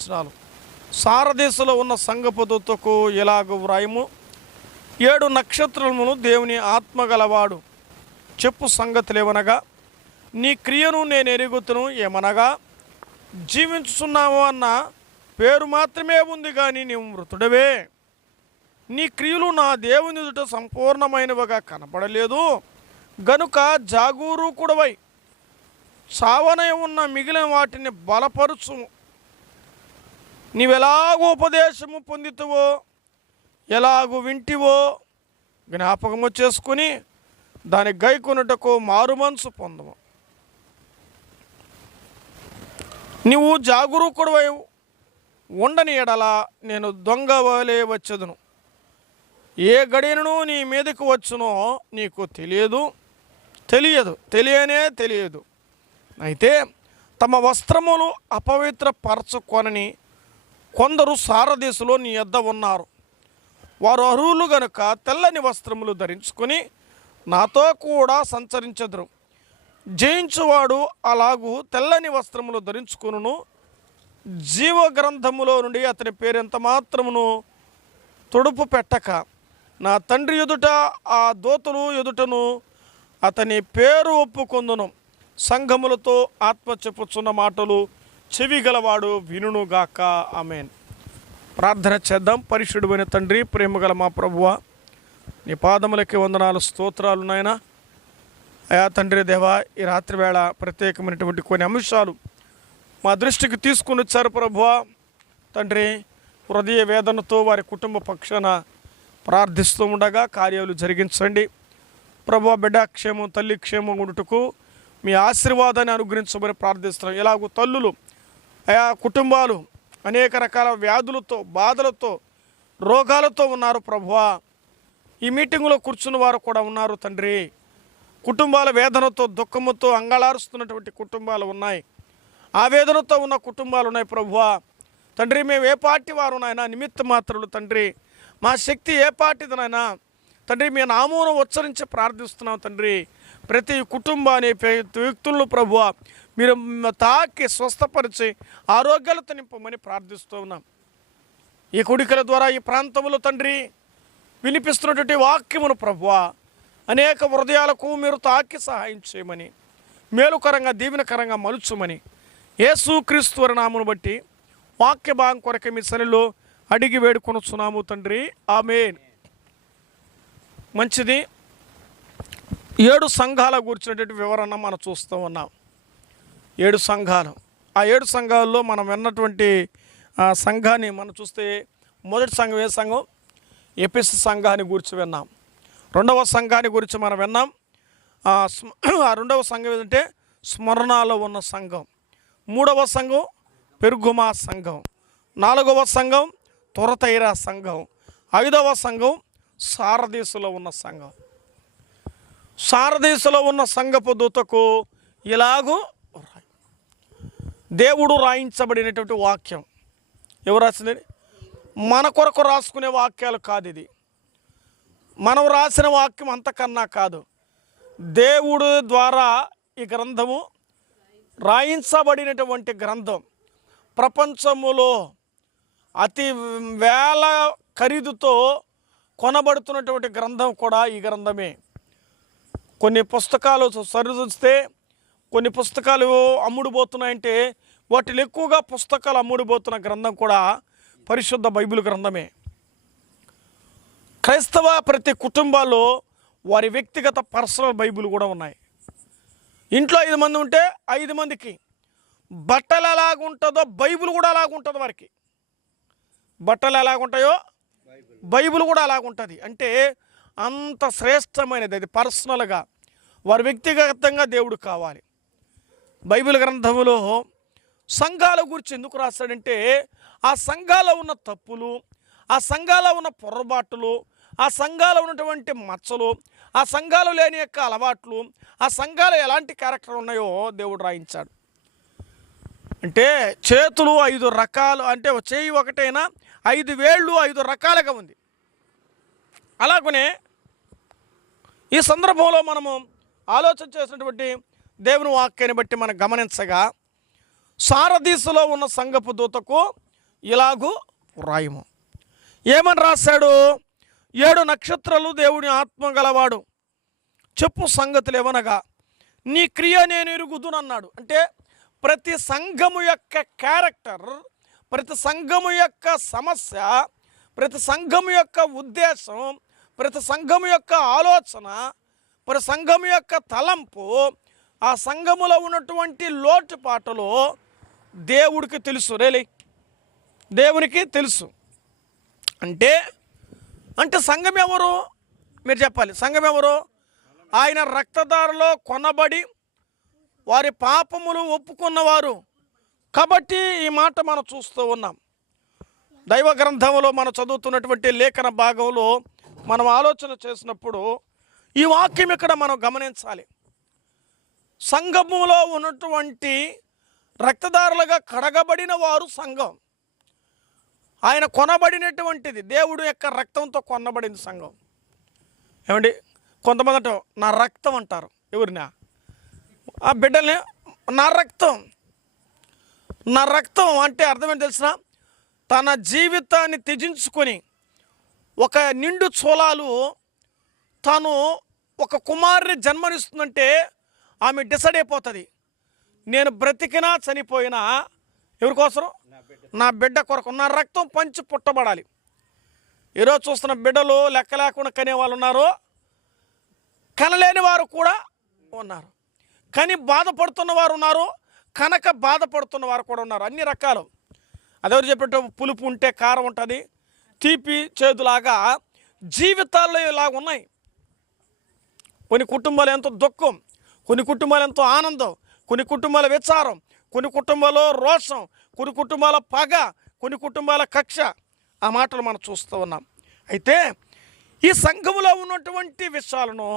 వచనాలు. సారదేశంలో ఉన్న సంఘపు దూతకు ఇలాగ వ్రాయము: 7 నక్షత్రములను దేవుని ఆత్మగలవాడు చెప్పు సంగతులేవనగా, నీ క్రియను నేను ఎరుగుతును. ఏమనగా, జీవించుచున్నావు అన్న పేరు మాత్రమే ఉంది, కానీ నీవు మృతుడవే. నీ క్రియలు నా దేవుని ఎదుట సంపూర్ణమైనవిగా కనపడలేదు గనుక జాగరూకుడవై చావనే ఉన్న మిగిలిన వాటిని బలపరుచుము. నీవెలాగో ఉపదేశము పొందితువో, ఎలాగూ వింటివో జ్ఞాపకము చేసుకుని దాని గైకొనుటకు మారుమనసు పొందము. నీవు జాగరూకుడవై ఉండని ఎడల నేను దొంగ వలె వచ్చేదను. ఏ గడియను నీ మీదకు వచ్చునో నీకు తెలియదు. అయితే తమ వస్త్రములు అపవిత్రపరచుకొనని కొందరు సారదేశంలో నీ యొద్ద ఉన్నారు. వారు అర్హులు గనుక తెల్లని వస్త్రములు ధరించుకొని నాతో కూడా సంచరించెదరు. జయించువాడు అలాగూ తెల్లని వస్త్రములు ధరించుకొనును. జీవ గ్రంథములో నుండి అతని పేరెంత మాత్రమును తొడుపు పెట్టక నా తండ్రి ఎదుట ఆ దూతలు ఎదుటను అతని పేరు ఒప్పుకొందును. సంఘములతో ఆత్మ చెప్పుచున్న మాటలు చెవిగలవాడు వినుగాక. ఆమేన్. ప్రార్థన చేద్దాం. పరిశుద్ధుడైన తండ్రి, ప్రేమగల మా ప్రభువా, నీ పాదములకి వందనాలు, స్తోత్రాలు నాయనా. అయా తండ్రి దేవా, ఈ రాత్రి వేళ ప్రత్యేకమైనటువంటి కొన్ని అంశాలు మా దృష్టికి తీసుకుని వచ్చారు ప్రభువా. తండ్రి, హృదయ వేదనతో వారి కుటుంబ పక్షాన ప్రార్థిస్తూ ఉండగా కార్యాలు జరిగించండి ప్రభువా. బిడ్డ క్షేమం, తల్లి క్షేమం ఉండుటకు మీ ఆశీర్వాదాన్ని అనుగ్రహించమని ప్రార్థిస్తున్నాం. ఇలాగూ తల్లులు, ఆయా కుటుంబాలు అనేక రకాల వ్యాధులతో, బాధలతో, రోగాలతో ఉన్నారు ప్రభువా. ఈ మీటింగులో కూర్చున్న వారు కూడా ఉన్నారు తండ్రి. కుటుంబాల వేదనతో, దుఃఖముతో అంగళారుస్తున్నటువంటి కుటుంబాలు ఉన్నాయి. ఆ వేదనతో ఉన్న కుటుంబాలు ఉన్నాయి ప్రభువా. తండ్రి, మేము ఏ పార్టీ వారు నాయనా, నిమిత్త మాత్రులు తండ్రి. మా శక్తి ఏ పార్టీదనైనా తండ్రి, మీ నామమును ఉచ్చరించి ప్రార్థిస్తున్నాం తండ్రి. ప్రతి కుటుంబాన్ని, వ్యక్తులను ప్రభువా మీరు తాకి స్వస్థపరిచి ఆరోగ్యాలతో నింపమని ప్రార్థిస్తూ ఉన్నాం. ఈ కొడికల ద్వారా ఈ ప్రాంతంలో తండ్రి వినిపిస్తున్నటువంటి వాక్యమును ప్రభువా అనేక హృదయాలకు మీరు తాకి సహాయం చేయమని, మేలుకరంగా దీవెనకరంగా మలుచుమని యేసుక్రీస్తు వారి నామమును బట్టి వాక్య భాగం కొరకు మీ సన్నిధిలో అడిగి వేడుకొనుచున్నాము తండ్రి. ఆమేన్. మంచిది. 7 సంఘాల గురించినటువంటి వివరణ మనం చూస్తూ ఉన్నాం. 7 సంఘాలు. ఆ 7 సంఘాల్లో మనం విన్నటువంటి సంఘాన్ని మనం చూస్తే, మొదటి సంఘం ఏ సంఘం? ఎఫెసు సంఘాన్ని గురించి విన్నాం. రెండవ సంఘాన్ని గురించి మనం విన్నాం. ఆ రెండవ సంఘం ఏంటంటే స్మరణలో ఉన్న సంఘం. మూడవ సంఘం పెర్గమ సంఘం. నాలుగవ సంఘం తురతైరా సంఘం. 5వ సంఘం సారదేశంలో ఉన్న సంఘం. సారదేశంలో ఉన్న సంఘపు దూతకు ఇలాగూ దేవుడు రాయించబడినటువంటి వాక్యం. ఎవరు రాసింది? మన కొరకు రాసుకునే వాక్యాలు కాదు. ఇది మనం రాసిన వాక్యం అంతకన్నా కాదు. దేవుడు ద్వారా ఈ గ్రంథము రాయించబడినటువంటి గ్రంథం. ప్రపంచములో అతి వేల ఖరీదుతో కొనబడుతున్నటువంటి గ్రంథం కూడా ఈ గ్రంథమే. కొన్ని పుస్తకాలు సరిచూస్తే కొన్ని పుస్తకాలు అమ్ముడుపోతున్నాయంటే వాటిలో ఎక్కువగా పుస్తకాలు అమ్ముడుపోతున్న గ్రంథం కూడా పరిశుద్ధ బైబిల్ గ్రంథమే. క్రైస్తవ ప్రతి కుటుంబాల్లో వారి వ్యక్తిగత పర్సనల్ బైబిల్ కూడా ఉన్నాయి. ఇంట్లో 5 మంది ఉంటే 5 మందికి బట్టలు ఎలాగుంటుందో బైబిల్ కూడా అలాగుంటుంది. వారికి బట్టలు ఎలాగుంటాయో బైబిల్ కూడా అలాగుంటుంది. అంటే అంత శ్రేష్టమైనది అది. పర్సనల్గా వారి వ్యక్తిగతంగా దేవుడు కావాలి. బైబిల్ గ్రంథములో సంఘాల గురించి ఎందుకు రాస్తాడంటే, ఆ సంఘాల్లో ఉన్న తప్పులు, ఆ సంఘాల్లో ఉన్న పొరపాటులు, ఆ సంఘాల్లో ఉన్నటువంటి మచ్చలు, ఆ సంఘాలు లేని యొక్క అలవాట్లు, ఆ సంఘాలు ఎలాంటి క్యారెక్టర్ ఉన్నాయో దేవుడు రాయించాడు. అంటే చేతులు 5 రకాలు, అంటే చేయి ఒకటైనా 5 వేళ్ళు 5 రకాలుగా ఉంది. అలాగనే ఈ సందర్భంలో మనము ఆలోచన చేసినటువంటి దేవుని వాక్యాన్ని బట్టి మనం గమనించగా, సారదీసులో ఉన్న సంఘపు దూతకు ఇలాగూ వ్రాయము. ఏమని రాశాడు? 7 నక్షత్రాలు దేవుని ఆత్మ గలవాడు చెప్పు సంగతులు ఏమనగా నీ క్రియ నేను ఎరుగుదునన్నాడు. అంటే ప్రతి సంఘము యొక్క క్యారెక్టర్, ప్రతి సంఘము యొక్క సమస్య, ప్రతి సంఘము యొక్క ఉద్దేశం, ప్రతి సంఘము యొక్క ఆలోచన, ప్రతి సంఘము యొక్క తలంపు, ఆ సంఘములో ఉన్నటువంటి లోటుపాటులు దేవుడికి తెలుసు. రేలే దేవునికి తెలుసు. అంటే సంఘం ఎవరు? మీరు చెప్పాలి. సంఘం ఎవరు? ఆయన రక్తధారలో కొనబడి వారి పాపములు ఒప్పుకున్నవారు. కాబట్టి ఈ మాట మనం చూస్తూ ఉన్నాం. దైవ గ్రంథంలో మనం చదువుతున్నటువంటి లేఖన భాగంలో మనం ఆలోచన చేసినప్పుడు ఈ వాక్యం ఇక్కడ మనం గమనించాలి. సంఘములో ఉన్నటువంటి రక్తధారులుగా కడగబడిన వారు సంఘం. ఆయన కొనబడినటువంటిది, దేవుడు యొక్క రక్తంతో కొనబడింది సంఘం. ఏమండి, కొంతమంది అంటారు నా రక్తం అంటారు. ఎవరినా? ఆ బిడ్డల్ని నా రక్తం. నా రక్తం అంటే అర్థమేంటి తెలిసిన? తన జీవితాన్ని త్యజించుకొని ఒక నిండు చోళాలు తాను ఒక కుమారుని జన్మనిస్తుందంటే ఆమె డిసైడ్ అయిపోతుంది. నేను బ్రతికినా చనిపోయినా ఎవరి కోసం? నా బిడ్డ కొరకు. నా రక్తం పంచి పుట్టబడాలి. ఈరోజు చూస్తున్న బిడ్డలు లెక్క లేకుండా కనే వాళ్ళు ఉన్నారు, కనలేని వారు కూడా ఉన్నారు, కానీ బాధపడుతున్న వారు ఉన్నారు, కనుక బాధపడుతున్న వారు కూడా ఉన్నారు. అన్ని రకాలు. అదెవరు చెప్పేట పులుపు ఉంటే కారం ఉంటుంది, తీపి చేదులాగా జీవితాల్లో ఇలాగ ఉన్నాయి. కొన్ని కుటుంబాలు ఎంతో దుఃఖం, కొన్ని కుటుంబాలు ఎంతో ఆనందం, కొన్ని కుటుంబాల విచారం, కొన్ని కుటుంబాల్లో రోషం, కొన్ని కుటుంబాల పగ, కొన్ని కుటుంబాల కక్ష. ఆ మాటలు మనం చూస్తూ ఉన్నాం. అయితే ఈ సంఘములో ఉన్నటువంటి విషయాలను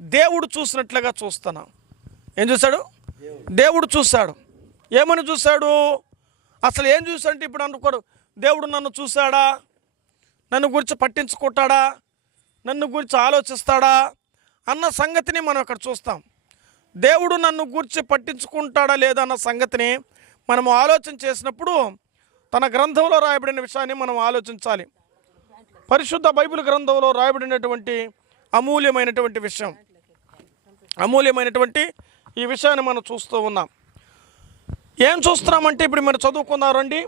దేవుడు చూసినట్లుగా చూస్తున్నాం. ఏం చూశాడు? దేవుడు చూశాడు. ఏమని చూశాడు? అసలు ఏం చూశాడంటే ఇప్పుడు అనుకోడు, దేవుడు నన్ను చూశాడా, నన్ను గురించి పట్టించుకుంటాడా, నన్ను గురించి ఆలోచిస్తాడా అన్న సంగతిని మనం ఇక్కడ చూస్తాం. దేవుడు నన్ను గురించి పట్టించుకుంటాడా లేదా అన్న సంగతిని మనము ఆలోచన చేసినప్పుడు తన గ్రంథంలో రాయబడిన విషయాన్ని మనం ఆలోచించాలి. పరిశుద్ధ బైబిల్ గ్రంథంలో రాయబడినటువంటి అమూల్యమైనటువంటి విషయం, అమూల్యమైనటువంటి ఈ విషయాన్ని మనం చూస్తూ ఉన్నాం. ఏం చూస్తున్నామంటే ఇప్పుడు మనం చదువుకుందాం రండి.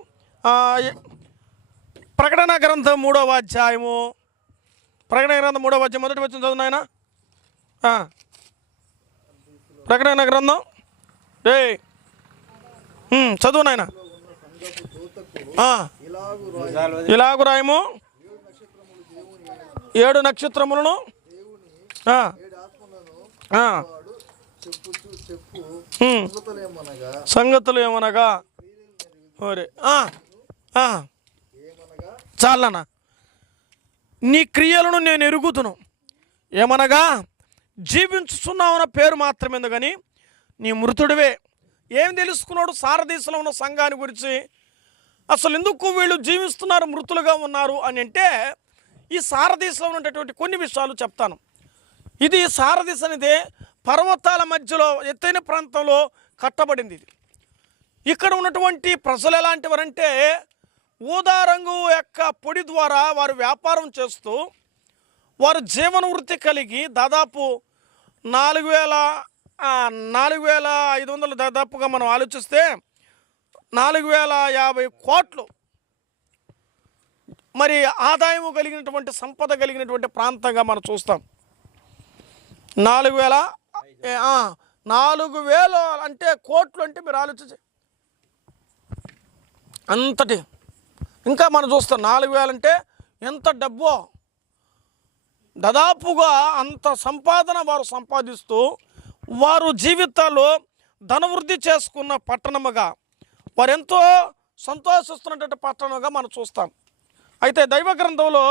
ప్రకటన గ్రంథం 3వ అధ్యాయము. ప్రకటన గ్రంథం 3వ అధ్యాయం మొదటి వచనం చదువు నాయన. ప్రకటన గ్రంథం చదువు నాయన. ఇలాగు రాయము, 7 నక్షత్రములను సంగతులు ఏమనగా చాలనా నీ క్రియలను నేను ఎరుగుదును. ఏమనగా జీవించుచున్నావన్న పేరు మాత్రమే కానీ నీ మృతుడివే. ఏం తెలుసుకున్నాడు సారదీశలో ఉన్న సంఘాన్ని గురించి? అసలు ఎందుకు వీళ్ళు జీవిస్తున్నారు, మృతులుగా ఉన్నారు అని అంటే ఈ సారదీశలో ఉన్నటువంటి కొన్ని విషయాలు చెప్తాను. ఇది సారదీశ అనేది పర్వతాల మధ్యలో ఎత్తైన ప్రాంతంలో కట్టబడింది. ఇది ఇక్కడ ఉన్నటువంటి ప్రజలు ఎలాంటి వారంటే ఊదా రంగు యొక్క పొడి ద్వారా వారు వ్యాపారం చేస్తూ వారు జీవన వృత్తి కలిగి దాదాపు 4,500 దాదాపుగా మనం ఆలోచిస్తే 4,050 కోట్లు మరి ఆదాయము కలిగినటువంటి సంపద కలిగినటువంటి ప్రాంతంగా మనం చూస్తాం. 4,000 అంటే కోట్లు అంటే మీరు ఆలోచించి అంతటి. ఇంకా మనం చూస్తాం 4,000 అంటే ఎంత డబ్బో. దాదాపుగా అంత సంపాదన వారు సంపాదిస్తూ వారు జీవితాల్లో ధనవృద్ధి చేసుకున్న పట్టణముగా, వారు ఎంతో సంతోషిస్తున్నటువంటి పట్టణంగా మనం చూస్తాం. అయితే దైవ గ్రంథంలో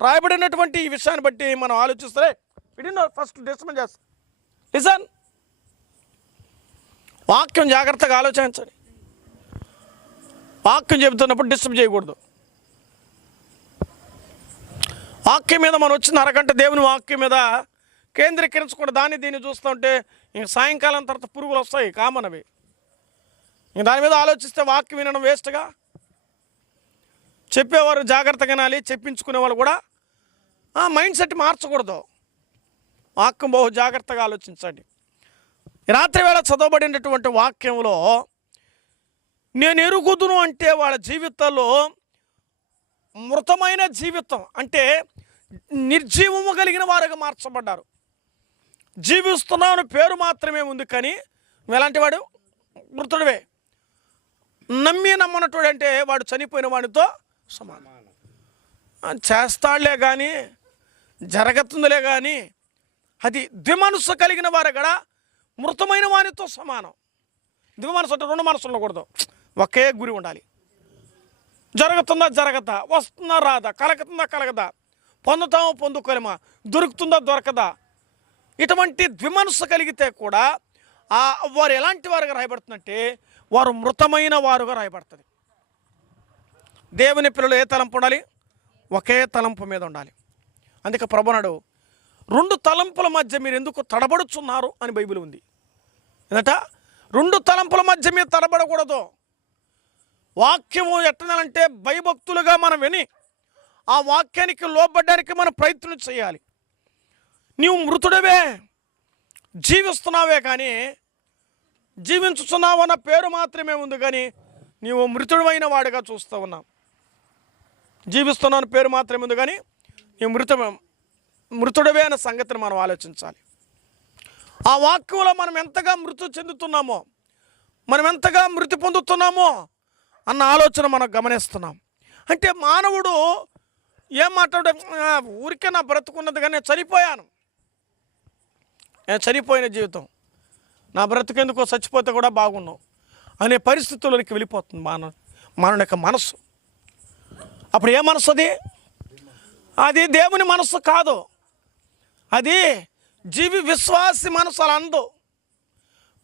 రాయబడినటువంటి ఈ విషయాన్ని బట్టి మనం ఆలోచిస్తే ఫస్ట్ డిస్టర్బ్ చేస్తాం. లిసన్, వాక్యం జాగ్రత్తగా ఆలోచించండి. వాక్యం చెబుతున్నప్పుడు డిస్టర్బ్ చేయకూడదు. వాక్యం మీద మనం వచ్చిన అరగంట దేవుని వాక్యం మీద కేంద్రీకరించకూడదు. దీన్ని చూస్తూ ఉంటే ఇంక సాయంకాలం తర్వాత పురుగులు వస్తాయి, కామన్ అవి. ఇంక దాని మీద ఆలోచిస్తే వాక్యం వినడం వేస్ట్గా. చెప్పేవారు జాగ్రత్తగా వినాలి, చెప్పించుకునే వాళ్ళు కూడా మైండ్ సెట్ మార్చకూడదు. వాక్యం బహు జాగ్రత్తగా ఆలోచించండి. రాత్రి వేళ చదవబడినటువంటి వాక్యంలో నేను ఎరుగుదును అంటే వాళ్ళ జీవితాల్లో మృతమైన జీవితం అంటే నిర్జీవము కలిగిన వారుగా మార్చబడ్డారు. జీవిస్తున్నావు పేరు మాత్రమే ఉంది, కానీ నువ్వు ఎలాంటి వాడు? మృతుడివే. నమ్మనటువంటి అంటే వాడు చనిపోయిన వాడితో సమానం. చేస్తాడులే కానీ, జరుగుతుందిలే కానీ, అది ద్విమనస్సు కలిగిన వారు కూడా మృతమైన వానితో సమానం. ద్విమనస్సు అంటే రెండు మనసులు ఉండకూడదు, ఒకే గురి ఉండాలి. జరుగుతుందా జరగదా, వస్తుందా రాదా, కలగుతుందా కలగదా, పొందుతామో పొందుకోలేమా, దొరుకుతుందా దొరకదా, ఇటువంటి ద్విమనస్సు కలిగితే కూడా వారు ఎలాంటి వారుగా రాయబడుతుందంటే వారు మృతమైన వారుగా రాయబడుతుంది. దేవుని పిల్లలు ఏ తలంపు ఉండాలి? ఒకే తలంపు మీద ఉండాలి. అందుకే ప్రభునాడు 2 తలంపుల మధ్య మీరు ఎందుకు తడబడుచున్నారు అని బైబిల్ ఉంది. ఏంటంట? 2 తలంపుల మధ్య మీరు తడబడకూడదు. వాక్యము ఎట్టాలంటే భయభక్తులుగా మనం విని ఆ వాక్యానికి లోబడ్డానికి మనం ప్రయత్నం చేయాలి. నీవు మృతుడవే, జీవిస్తున్నావే కానీ జీవించుతున్నావు అన్న పేరు మాత్రమే ఉంది, కానీ నీవు మృతుడమైన వాడిగా చూస్తూ ఉన్నావు. జీవిస్తున్నావు పేరు మాత్రమే ఉంది, కానీ నీవు మృతుడవే అన్న సంగతిని మనం ఆలోచించాలి. ఆ వాక్యంలో మనం ఎంతగా మృతి చెందుతున్నామో, మనం ఎంతగా మృతి పొందుతున్నామో అన్న ఆలోచన మనం గమనిస్తున్నాం. అంటే మానవుడు ఏం మాట్లాడే, ఊరికే నా బ్రతుకున్నది కానీ నేను చనిపోయాను, నేను చనిపోయిన జీవితం, నా బ్రతుకెందుకో చచ్చిపోతే కూడా బాగున్నావు అనే పరిస్థితుల్లోకి వెళ్ళిపోతుంది మానవుని యొక్క మనస్సు. అప్పుడు ఏ మనసు అది? అది దేవుని మనస్సు కాదు, అది విశ్వాసి మనసు. అలా అందు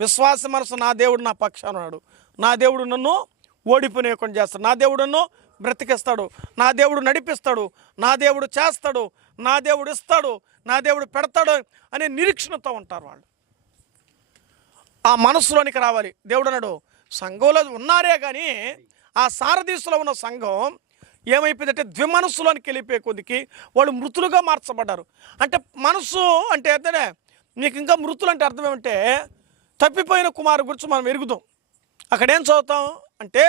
విశ్వాసి మనసు, నా దేవుడు నా పక్షాన ఉన్నాడు, నా దేవుడు నన్ను ఓడిపోలేకుండా చేస్తాడు, నా దేవుడు నన్ను బ్రతికిస్తాడు, నా దేవుడు నడిపిస్తాడు, నా దేవుడు చేస్తాడు, నా దేవుడు ఇస్తాడు, నా దేవుడు పెడతాడు అనే నిరీక్షణతో ఉంటారు వాళ్ళు. ఆ మనసులోనికి రావాలి. దేవుడు అన్నాడు సంఘంలో ఉన్నారే కానీ ఆ సారథీసులో ఉన్న సంఘం ఏమైపోయిందంటే ద్విమనస్సులోనికి వెళ్ళిపోయే కొద్దికి వాళ్ళు మృతులుగా మార్చబడ్డారు. అంటే మనసు అంటే అదే నీకు ఇంకా మృతులు అంటే అర్థం ఏమంటే తప్పిపోయిన కుమారు గురించి మనం ఎరుగుదాం. అక్కడేం చదువుతాం అంటే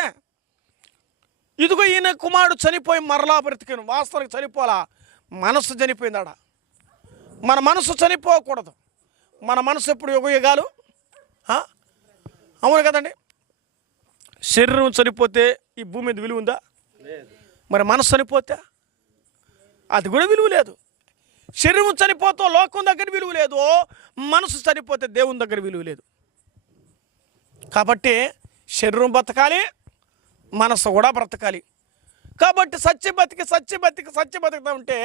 ఇదిగో ఈయన కుమారుడు చనిపోయి మరలా బ్రతికాను. వాస్తవానికి చనిపోలా, మనస్సు చనిపోయిందాడ. మన మనసు చనిపోకూడదు. మన మనసు ఎప్పుడు యుగాలు అవును కదండి. శరీరం చనిపోతే ఈ భూమి మీద విలువ ఉందా? మరి మనసు చనిపోతే అది కూడా విలువ లేదు. శరీరం చనిపోతే లోకం దగ్గర విలువ లేదు, మనసు చనిపోతే దేవుని దగ్గర విలువ లేదు. కాబట్టి శరీరం బ్రతకాలి, మనసు కూడా బ్రతకాలి. కాబట్టి సత్య బతికితా ఉంటే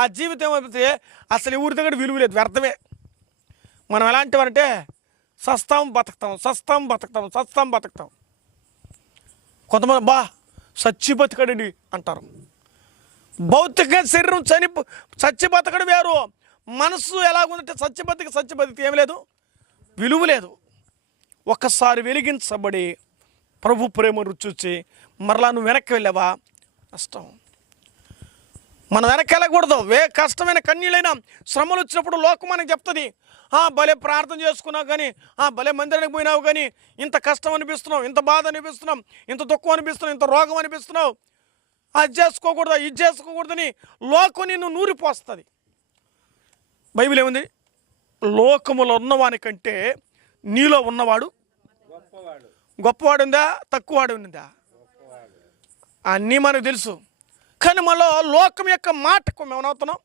ఆ జీవితం ఏమైపోతే అసలు ఊరి దగ్గర విలువ లేదు, వ్యర్థమే. మనం ఎలాంటి వారంటే సస్తాం బతుకుతాం. కొంతమంది సచ్చి బతకడండి అంటారు. భౌతిక శరీరం సచ్చి బతకడం వేరు, మనసు ఎలాగుందంటే సచ్చి బతికి ఏం లేదు, విలువ లేదు. ఒక్కసారి వెలిగించబడి ప్రభు ప్రేమ రుచి మరలా నువ్వు వెనక్కి వెళ్ళావా కష్టం. మనం వెనక్కి వెళ్ళకూడదు. కష్టమైన కన్నీళ్ళైనా శ్రమలు వచ్చినప్పుడు లోకం మనకి చెప్తుంది, భలే ప్రార్థన చేసుకున్నావు కానీ, భలే మందిరానికి పోయినావు కానీ, ఇంత కష్టం అనిపిస్తున్నావు, ఇంత బాధ అనిపిస్తున్నాం, ఇంత దుఃఖం అనిపిస్తున్నావు, ఇంత రోగం అనిపిస్తున్నావు, అది చేసుకోకూడదు ఇది చేసుకోకూడదని లోకం నిన్ను నూరిపోస్తుంది. బైబిల్ ఏముంది? లోకములో ఉన్నవానికంటే నీలో ఉన్నవాడు గొప్పవాడు ఉందా, తక్కువవాడు ఉందా? అన్నీ మనకు తెలుసు. కానీ మనలో లోకం యొక్క మాటకు ఏమవుతున్నాం?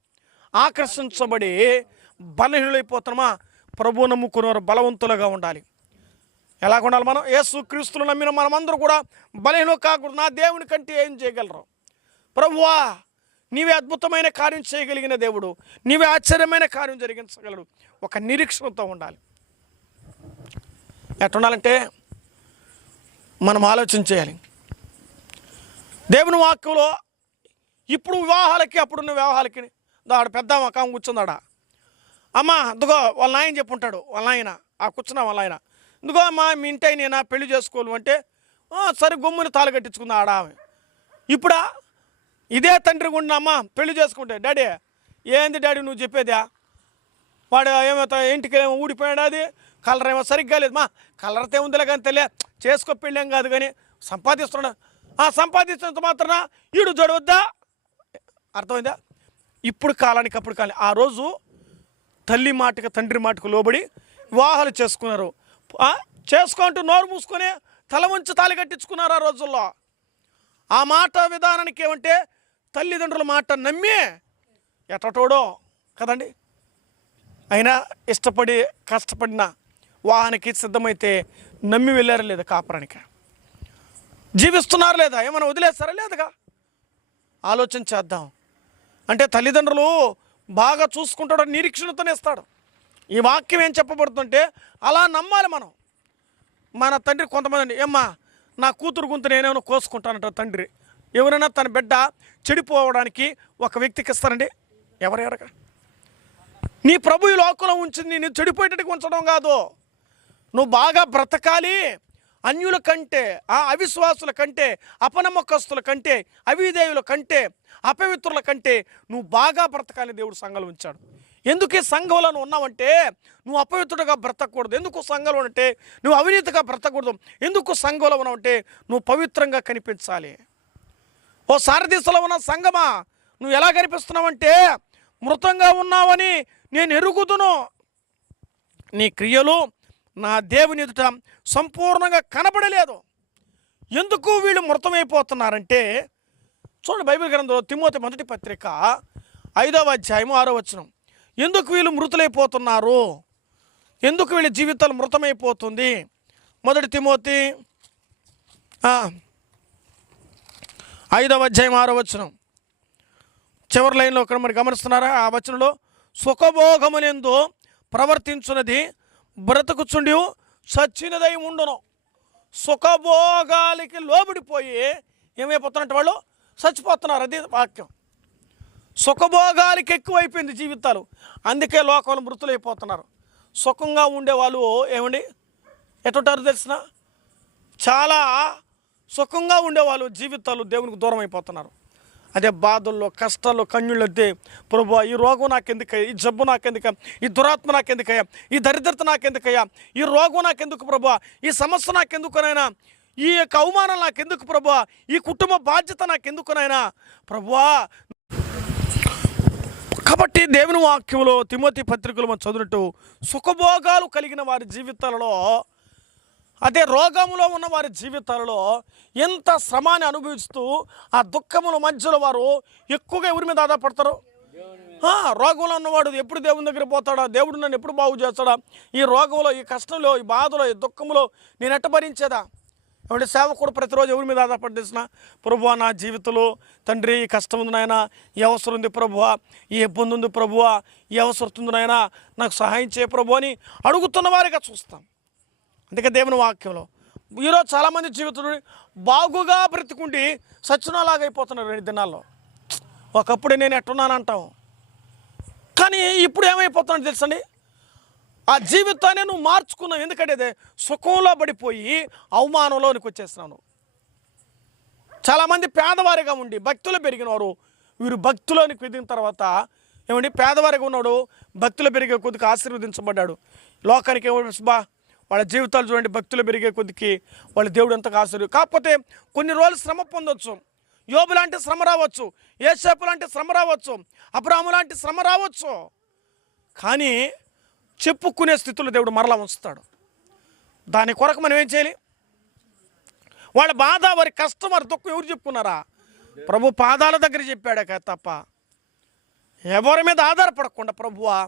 ఆకర్షించబడి బలహీనులైపోతున్నామా? ప్రభు నమ్ముకునేవారు బలవంతులుగా ఉండాలి. ఎలాగ ఉండాలి? మనం యేసుక్రీస్తును నమ్మిన మనమందరూ కూడా బలహీనం కాకూడదు. నా దేవుని కంటే ఏం చేయగలరు? ప్రభువా నీవే అద్భుతమైన కార్యం చేయగలిగిన దేవుడు, నీవే ఆశ్చర్యమైన కార్యం జరిగించగలడు. ఒక నిరీక్షణతో ఉండాలి. ఎట్టుండాలంటే మనం ఆలోచన చేయాలి. దేవుని వాక్యంలో ఇప్పుడు వివాహాలకి అప్పుడున్న వివాహాలకి ఆడ పెద్ద మకాం కూర్చుందాడా, అమ్మ ఇదిగో వాళ్ళ నాయన చెప్పుంటాడు, వాళ్ళ నాయన కూర్చున్నా వాళ్ళ ఆయన, ఇదిగో అమ్మ మీ ఇంటి నేనా పెళ్లి చేసుకోవాలి అంటే సరే గమ్ముని తాళి కట్టించుకుందా ఆడ. ఇప్పుడా ఇదే తండ్రి గుండా అమ్మ పెళ్లి చేసుకుంటే, డాడీ ఏంది డాడీ నువ్వు చెప్పేదా, వాడు ఏమవుతా ఇంటికి ఏమో ఊడిపోయాడు, అది కలర్ ఏమో సరిగ్గా లేదు, మా కలర్తో ఉందిలే కానీ తెలియ చేసుకో పెళ్ళేం కాదు కానీ సంపాదిస్తున్నాడు, సంపాదిస్తున్నంత మాత్రాన ఈడు జడవద్దా, అర్థమైందా? ఇప్పుడు కాలానికి అప్పుడు కాలం. ఆ రోజు తల్లి మాటకు తండ్రి మాటకు లోబడి వివాహాలు చేసుకున్నారు. చేసుకుంటూ నోరు మూసుకొని తల వంచి తాళి కట్టించుకున్నారు ఆ రోజుల్లో. ఆ మాట విధానానికి ఏమంటే తల్లిదండ్రుల మాట నమ్మి ఎటటోడో కదండి, అయినా ఇష్టపడి కష్టపడిన వాహనానికి సిద్ధమైతే నమ్మి వెళ్ళారు లేదా, కాపురానికి జీవిస్తున్నారు లేదా, ఏమైనా వదిలేస్తారా లేదుగా, ఆలోచన చేద్దాం. అంటే తల్లిదండ్రులు బాగా చూసుకుంటాడు, నిరీక్షణతోనే ఇస్తాడు. ఈ వాక్యం ఏం చెప్పబడుతుంటే అలా నమ్మాలి మనం. మన తండ్రి కొంతమంది ఏమ్మా నా కూతురు గుంత నేనేమైనా కోసుకుంటానంట తండ్రి. ఎవరైనా తన బిడ్డ చెడిపోవడానికి ఒక వ్యక్తికి ఇస్తారండి? ఎవరెవరగా? నీ ప్రభు ఈ లోకంలో ఉంచింది నేను చెడిపోయేటట్టుగా ఉంచడం కాదు. నువ్వు బాగా బ్రతకాలి, అన్యుల కంటే, అవిశ్వాసుల కంటే, అపనమ్మకస్తుల కంటే, అవిధేయుల కంటే, అపవిత్రుల కంటే నువ్వు బాగా బ్రతకాలి దేవుడు సంఘంలో ఉంచాడు. ఎందుకు ఈ సంఘంలో నువ్వు ఉన్నావంటే నువ్వు అపవిత్రుడిగా బ్రతకూడదు. ఎందుకు సంఘంలో అంటే నువ్వు అవినీతిగా బ్రతకూడదు. ఎందుకు సంఘంలో ఉన్నావంటే నువ్వు పవిత్రంగా కనిపించాలి. ఓ సారథీసలో ఉన్న సంఘమా, నువ్వు ఎలా కనిపిస్తున్నావంటే మృతంగా ఉన్నావని నేను ఎరుగుదును. నీ క్రియలు నా దేవుని ఎదుట సంపూర్ణంగా కనబడలేదు. ఎందుకు వీళ్ళు మృతమైపోతున్నారంటే చూడండి, బైబిల్ గ్రంథంలో తిమోతి మొదటి పత్రిక 5వ అధ్యాయము 6వ వచనం. ఎందుకు వీళ్ళు మృతులైపోతున్నారు, ఎందుకు వీళ్ళ జీవితాలు మృతమైపోతుంది? మొదటి తిమోతి 5వ అధ్యాయం 6వ వచనం చివరి లైన్లో ఒకరు మరి గమనిస్తున్నారా? ఆ వచనంలో సుఖభోగమునందు ప్రవర్తించున్నది బ్రతుకుచుండి సచ్చినదై ఉండును. సుఖభోగాలకి లోబడిపోయి ఏమైపోతున్నట్టు వాళ్ళు చచ్చిపోతున్నారు. అది వాక్యం. సుఖభోగాలకి ఎక్కువైపోయింది జీవితాలు, అందుకే లోకంలో మృతులైపోతున్నారు. సుఖంగా ఉండేవాళ్ళు ఏమండి ఎటుంటారు తెలిసిన? చాలా సుఖంగా ఉండేవాళ్ళు జీవితాలు దేవునికి దూరం అయిపోతున్నారు. అదే బాధల్లో కష్టాల్లో కన్నుళ్ళు వద్దే, ప్రభు ఈ రోగం నాకెందుకయ్యా, ఈ జబ్బు నాకెందుకయ్యా, ఈ దురాత్మ నాకెందుకయ్యా, ఈ దరిద్రత నాకెందుకయ్యా, ఈ రోగం నాకెందుకు ప్రభు, ఈ సమస్య నాకెందుకునైనా, ఈ యొక్క అవమానం నాకెందుకు ప్రభు, ఈ కుటుంబ బాధ్యత నాకెందుకునైనా ప్రభువా. కాబట్టి దేవుని వాక్యంలో తిమోతి పత్రికలు మనం చదివినట్టు సుఖభోగాలు కలిగిన వారి జీవితాలలో, అదే రోగంలో ఉన్న వారి జీవితాలలో ఎంత శ్రమాన్ని అనుభవిస్తూ ఆ దుఃఖముల మధ్యలో వారు ఎక్కువగా ఎవరి మీద ఆధారపడతారు? రోగంలో ఉన్నవాడు ఎప్పుడు దేవుని దగ్గర పోతాడా, దేవుడు నన్ను ఎప్పుడు బాగు చేస్తాడా, ఈ రోగంలో, ఈ కష్టంలో, ఈ బాధలో, ఈ దుఃఖంలో నేను ఎట్ట భరించేదా? కాబట్టి సేవకుడు ప్రతిరోజు ఎవరి మీద ఆధారపడి తెలిసిన? ప్రభువా నా జీవితంలో తండ్రి ఈ కష్టం ఉంది నాయన, ఈ అవసరం ఉంది ప్రభువా, ఈ ఇబ్బంది ఉంది ప్రభువా, ఈ అవసరం ఉంది నాయన, నాకు సహాయం చేయ ప్రభు అని అడుగుతున్న వారిగా చూస్తాం. అందుకే దేవుని వాక్యంలో ఈరోజు చాలామంది జీవితంలో బాగుగా బ్రతికుండి సచ్చినలాగా అయిపోతున్నారు 2 దినాల్లో. ఒకప్పుడు నేను ఎట్టున్నాను అంటాం, కానీ ఇప్పుడు ఏమైపోతున్నాడు తెలుసండి? ఆ జీవితాన్ని నువ్వు మార్చుకున్నావు. ఎందుకంటే అదే సుఖంలో పడిపోయి అవమానంలోనికి వచ్చేస్తున్నావు. చాలామంది పేదవారిగా ఉండి భక్తులు పెరిగినవారు వీరు భక్తులోనికి ఎదిగిన తర్వాత ఏమండి, పేదవారిగా ఉన్నాడు భక్తులు పెరిగే కొద్దికి ఆశీర్వదించబడ్డాడు. లోకానికి ఏమో వాళ్ళ జీవితాలు చూడండి, భక్తులు పెరిగే కొద్దికి వాళ్ళ దేవుడు ఎంతగా ఆశీర్వదించాడు. కాకపోతే కొన్ని రోజులు శ్రమ పొందొచ్చు. యోబు లాంటి శ్రమ రావచ్చు, యేసేపు లాంటి శ్రమ రావచ్చు, అబ్రాహాము లాంటి శ్రమ రావచ్చు. కానీ చెప్పుకునే స్థితిలో దేవుడు మరలా ఉంచుతాడు. దాని కొరకు మనం ఏం చేయాలి? వాళ్ళ బాధ, వారి కష్టం, వారి దుఃఖం ఎవరు చెప్పుకున్నారా? ప్రభు పాదాల దగ్గర చెప్పాడు తప్ప ఎవరి మీద ఆధారపడకుండా, ప్రభువా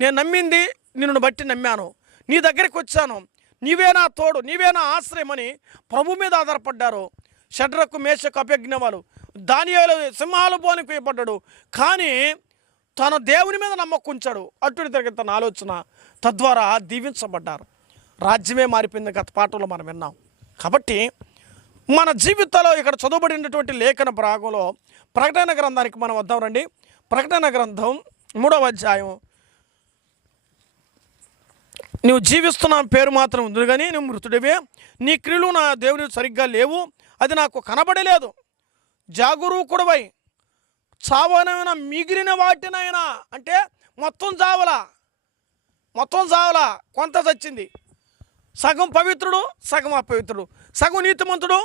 నేను నమ్మింది నిన్ను బట్టి నమ్మాను, నీ దగ్గరికి వచ్చాను, నీవే నా తోడు, నీవే నా ఆశ్రయమని ప్రభు మీద ఆధారపడ్డారు. షడ్రకు మేషకు అభిజ్ఞవాలు దానియేలు సింహాల బోనికి వేయబడ్డాడు, కానీ తన దేవుని మీద నమ్మకం ఉంచాడు. అటువంటి దగ్గర తన ఆలోచన తద్వారా దీవించబడ్డారు. రాజ్యమే మారిపోయింది. గత పాఠంలో మనం విన్నాం. కాబట్టి మన జీవితంలో ఇక్కడ చదువుబడినటువంటి లేఖన భాగంలో ప్రకటన గ్రంథానికి మనం వద్దాం రండి. ప్రకటన గ్రంథం 3వ అధ్యాయం. నువ్వు జీవిస్తున్న పేరు మాత్రం ఉంది కానీ నువ్వు మృతుడివే, నీ క్రియలు నా దేవుని సరిగ్గా లేవు, అది నాకు కనబడలేదు. జాగరూకుడవై చావనైనా మిగిలిన వాటినైనా, అంటే మొత్తం చావలా, కొంత చచ్చింది. సగం పవిత్రుడు, సగం అపవిత్రుడు, సగం నీతిమంతుడు,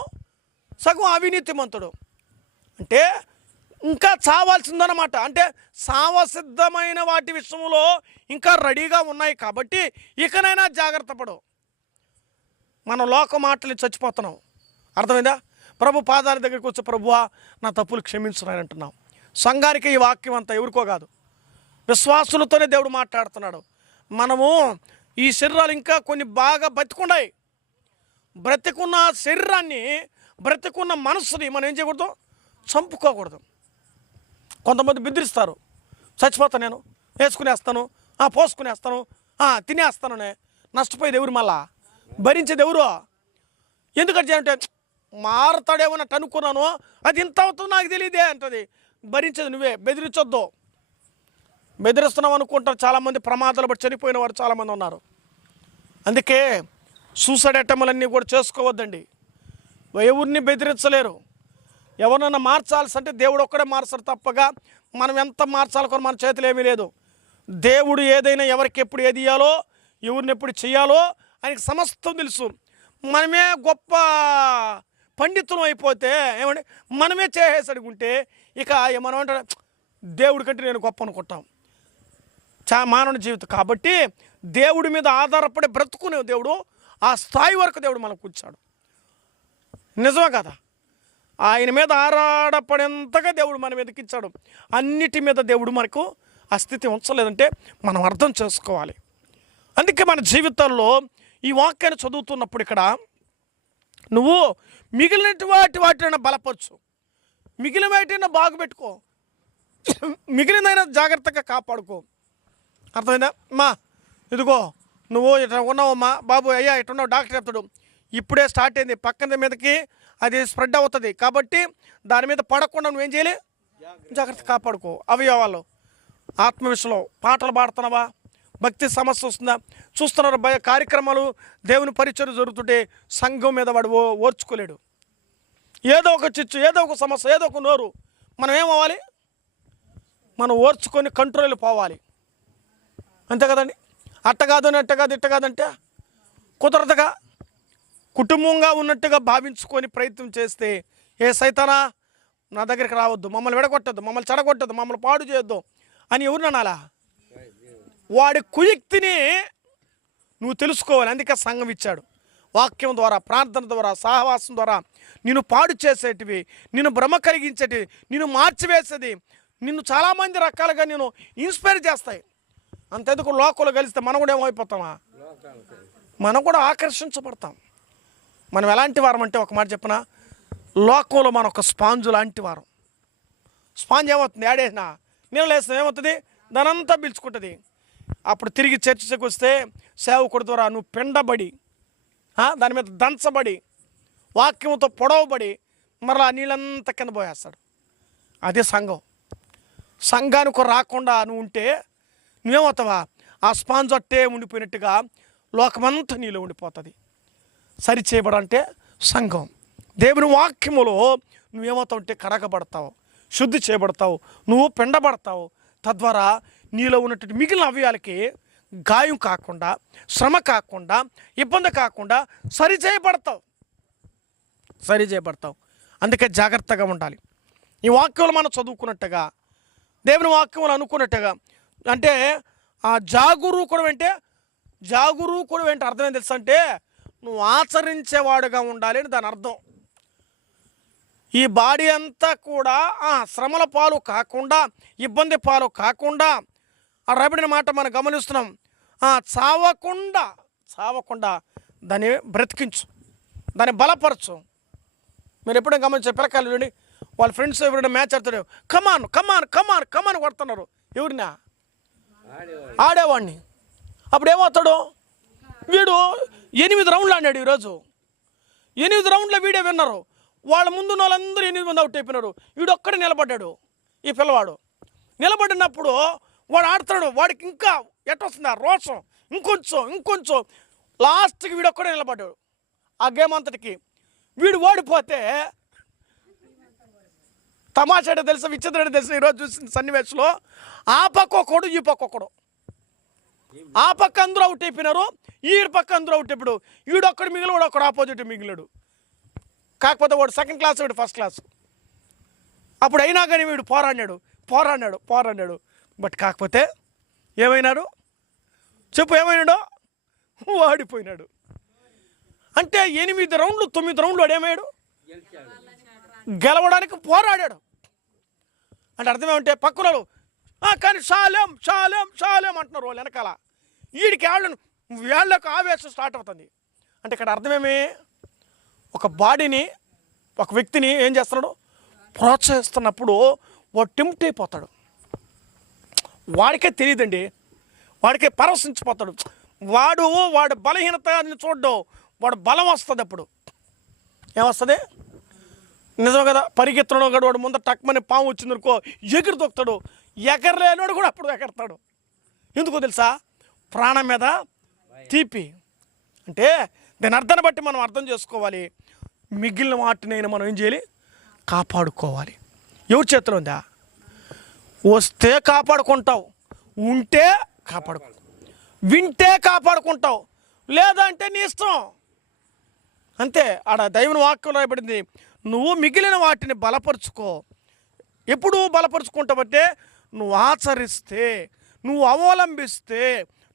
సగం అవినీతిమంతుడు. అంటే ఇంకా చావాల్సిందనమాట. అంటే సావసిద్ధమైన వాటి విషయంలో ఇంకా రెడీగా ఉన్నాయి కాబట్టి ఇకనైనా జాగ్రత్త పడు. మనం లోక మాటలు చచ్చిపోతున్నాం. అర్థమైందా? ప్రభు పాదాల దగ్గరికి వచ్చి, ప్రభువా నా తప్పులు క్షమించున్నాయని అంటున్నాం. సంఘానికి ఈ వాక్యం అంతా ఎవరికో కాదు, విశ్వాసులతోనే దేవుడు మాట్లాడుతున్నాడు. మనము ఈ శరీరాలు ఇంకా కొన్ని బాగా బతికున్నాయి. బ్రతికున్న శరీరాన్ని, బ్రతికున్న మనసుని మనం ఏం చేయకూడదు? చంపుకోకూడదు. కొంతమంది బెదిరిస్తారు, చచ్చిపోతాను నేను, వేసుకునేస్తాను, పోసుకునేస్తాను, తినేస్తాను. నష్టపోయేది ఎవరు? మళ్ళా భరించేది ఎవరు? ఎందుకంటే అంటే మారతాడేమన్నట్టు అనుకున్నాను, అది ఇంత అవుతుంది నాకు తెలియదే అంటది. భరించేది నువ్వే. బెదిరించొద్దు. బెదిరిస్తున్నావు అనుకుంటారు చాలామంది. ప్రమాదాలు బట్టి చనిపోయిన వారు చాలామంది ఉన్నారు. అందుకే సూసైడ్ అటెంప్ట్లన్నీ కూడా చేసుకోవద్దండి. ఎవరిని బెదిరించలేరు. ఎవరినన్నా మార్చాల్సి అంటే దేవుడు ఒక్కడే మార్చారు తప్పగా మనం ఎంత మార్చాలనుకుని మన చేతులు ఏమీ లేదు. దేవుడు ఏదైనా ఎవరికి ఎప్పుడు ఏది ఇయ్యాలో, ఎవరిని ఎప్పుడు చెయ్యాలో ఆయనకి సమస్తం తెలుసు. మనమే గొప్ప పండితులం అయిపోతే ఏమంటే మనమే చేసేసి అడుగుంటే ఇక మనం అంటే దేవుడి కంటే నేను గొప్ప అనుకుంటాం. మానవ జీవితం కాబట్టి దేవుడి మీద ఆధారపడి బ్రతుకునే దేవుడు ఆ స్థాయి వరకు దేవుడు మనకు ఉంచాడు. నిజమే కదా? ఆయన మీద ఆరాడపడేంతగా దేవుడు మన మీదకి ఇచ్చాడు. అన్నిటి మీద దేవుడు మనకు ఆ స్థితి ఉంచలేదంటే మనం అర్థం చేసుకోవాలి. అందుకే మన జీవితాల్లో ఈ వాక్యాన్ని చదువుతున్నప్పుడు ఇక్కడ నువ్వు మిగిలిన వాటిని బలపరచు, మిగిలిన వాటిని బాగుపెట్టుకో, మిగిలినైనా జాగ్రత్తగా కాపాడుకో. అర్థమైందా? మా ఇదిగో నువ్వు ఇట్లా ఉన్నావమ్మా బాబు, అయ్యా ఇట్టున్నావు, డాక్టర్ చెప్తాడు, ఇప్పుడే స్టార్ట్ అయింది, పక్కన మీదకి అది స్ప్రెడ్ అవుతుంది కాబట్టి దాని మీద పడకుండా నువ్వేం చేయాలి? జాగ్రత్త కాపాడుకో. అవయవాళ్ళు ఆత్మ విషయంలో పాటలు పాడుతున్నావా? భక్తి సమస్య వస్తుందా? చూస్తున్నారు కార్యక్రమాలు, దేవుని పరిచయం జరుగుతుంటే సంఘం మీద వాడు ఓర్చుకోలేడు. ఏదో ఒక చిచ్చు, ఏదో ఒక సమస్య, ఏదో ఒక నోరు. మనం ఏమవ్వాలి? మనం ఓర్చుకొని కంట్రోల్ పోవాలి. అంతే కదండి? అట్ట కాదు ఇట్ట కాదంటే కుదరదుగా. కుటుంబంగా ఉన్నట్టుగా భావించుకొని ప్రయత్నం చేస్తే ఏ సైతానా నా దగ్గరికి రావద్దు, మమ్మల్ని విడగొట్టద్దు, మమ్మల్ని చెడగొట్టద్దు, మమ్మల్ని పాడు చేయొద్దు అని ఎవరిని అనాలా? వాడి కుయుక్తిని నువ్వు తెలుసుకోవాలి. అందుకే సంఘం ఇచ్చాడు. వాక్యం ద్వారా, ప్రార్థన ద్వారా, సహవాసం ద్వారా నిన్ను పాడు చేసేటివి, నిన్ను భ్రమ కలిగించేటివి, నిన్ను మార్చివేసేది, నిన్ను చాలామంది రకాలుగా నేను ఇన్స్పైర్ చేస్తాయి. అంతెందుకు లోకంలో కలిస్తే మనం కూడా ఏమైపోతామా? మనం కూడా ఆకర్షించబడతాం. మనం ఎలాంటి వారం అంటే ఒక మాట చెప్పిన, లోకంలో మన ఒక స్పాంజు లాంటి వారం. స్పాంజ్ ఏమవుతుంది? ఆడేసినా నీళ్ళు వేసినా ఏమవుతుంది? దానంతా పిలుచుకుంటుంది. అప్పుడు తిరిగి చర్చకు వస్తే సేవకుడి ద్వారా నువ్వు పిండబడి, దాని మీద దంచబడి, వాక్యంతో పొడవబడి మరలా నీళ్ళంతా కింద పోయేస్తాడు. అదే సంఘం. సంఘానికి రాకుండా నువ్వు ఉంటే నువ్వేమవుతావా? ఆ స్పాంజ్ అట్టే ఉండిపోయినట్టుగా లోకమంతా నీలో ఉండిపోతుంది. సరి చేయబడంటే సంఘం. దేవుని వాక్యములో నువ్వేమవుతావు అంటే కడగబడతావు, శుద్ధి చేయబడతావు, నువ్వు పిండబడతావు. తద్వారా నీలో ఉన్నటువంటి మిగిలిన అవయాలకి గాయం కాకుండా, శ్రమ కాకుండా, ఇబ్బంది కాకుండా సరి చేయబడతావు. అందుకే జాగ్రత్తగా ఉండాలి. ఈ వాక్యంలో మనం చదువుకున్నట్టుగా, దేవుని వాక్యంలో అనుకున్నట్టుగా, అంటే జాగరూకుడు అంటే అర్థం ఏం తెలుసు అంటే నువ్వు ఆచరించేవాడుగా ఉండాలి అని దాని అర్థం. ఈ బాడీ అంతా కూడా శ్రమల పాలు కాకుండా, ఇబ్బంది పాలు కాకుండా, ఆ రాబడిన మాట మనం గమనిస్తున్నాం. చావకుండా దాన్ని బ్రతికించు, దాన్ని బలపరచు. మీరు ఎప్పుడైనా గమనించే పిల్లకాయలు చూడండి, వాళ్ళ ఫ్రెండ్స్ ఎవరైనా మ్యాచ్ ఆడుతారు, కమాన్ కొడుతున్నారు. ఎవరినా? ఆడేవాడిని. అప్పుడు ఏమవుతాడు? వీడు 8 రౌండ్లు ఆడాడు ఈరోజు. 8 రౌండ్లో వీడే విన్నారు. వాళ్ళ ముందున్న వాళ్ళందరూ 8 మంది అవుట్ అయిపోయినారు. వీడు ఒక్కడే నిలబడ్డాడు. ఈ పిల్లవాడు నిలబడినప్పుడు వాడు ఆడుతున్నాడు. వాడికి ఇంకా ఎట్టొస్తుంది ఆ రోషం, ఇంకొంచెం లాస్ట్కి వీడు ఒక్కడే నిలబడ్డాడు. ఆ గేమ్ అంతటికి వీడు ఓడిపోతే తమాషా అంటే తెలుసా, విచిత్రం అంటే తెలుసా, ఈరోజు చూసిన సన్నివేశంలో ఆ పక్క ఒకడు ఈ పక్క ఒకడు, ఆ పక్క అందరూ అవుట్ అయిపోయినారు, ఈ పక్క అందరూ అవుట్ అయిపోయాడు. ఈడొక్కడు మిగిలి, వాడు ఒక్కడు ఆపోజిట్ మిగిలాడు. కాకపోతే వాడు సెకండ్ క్లాస్, వాడు ఫస్ట్ క్లాస్. అప్పుడు అయినా కానీ వీడు పోరాడినాడు. బట్ కాకపోతే ఏమైనాడు చెప్పు, ఏమైనాడో వాడిపోయినాడు. అంటే 8 రౌండ్లు 9 రౌండ్లు వాడు ఏమయ్యాడు, గెలవడానికి పోరాడాడు. అంటే అర్థం ఏమంటే పక్కన కానీ షాలేం అంటున్నారు వాళ్ళు వెనకాల. వీడికి వేళ్ళకు ఆవేశం స్టార్ట్ అవుతుంది. అంటే ఇక్కడ అర్థమేమి, ఒక బాడీని, ఒక వ్యక్తిని ఏం చేస్తున్నాడు, ప్రోత్సహిస్తున్నప్పుడు వాడు టెంప్ట్ అయిపోతాడు. వాడికే తెలియదండి, వాడికే పరవశించిపోతాడు. వాడు బలహీనతని చూడ్డం, వాడు బలం వస్తుంది. అప్పుడు ఏమొస్తుంది, నిజం కదా, పరిగెత్తడం కూడా వాడు ముందు టక్మని పాము వచ్చిందనుకో ఎగిరి దొక్కుతాడు. ఎగరలేనోడు కూడా అప్పుడు ఎగరతాడు. ఎందుకో తెలుసా, ప్రాణం మీద తీపి. అంటే దాని అర్థాన్ని బట్టి మనం అర్థం చేసుకోవాలి. మిగిలిన వాటినైనా మనం ఏం చేయాలి, కాపాడుకోవాలి. ఎవరి చేతిలో ఉందా, వస్తే కాపాడుకుంటావు, ఉంటే కాపాడుకుంటావు, వింటే కాపాడుకుంటావు, లేదంటే నీ ఇష్టం. అంతే. ఆడ దైవ వాక్యం రాయబడింది, నువ్వు మిగిలిన వాటిని బలపరుచుకో. ఎప్పుడు బలపరుచుకుంటావంటే నువ్వు ఆచరిస్తే, నువ్వు అవలంబిస్తే,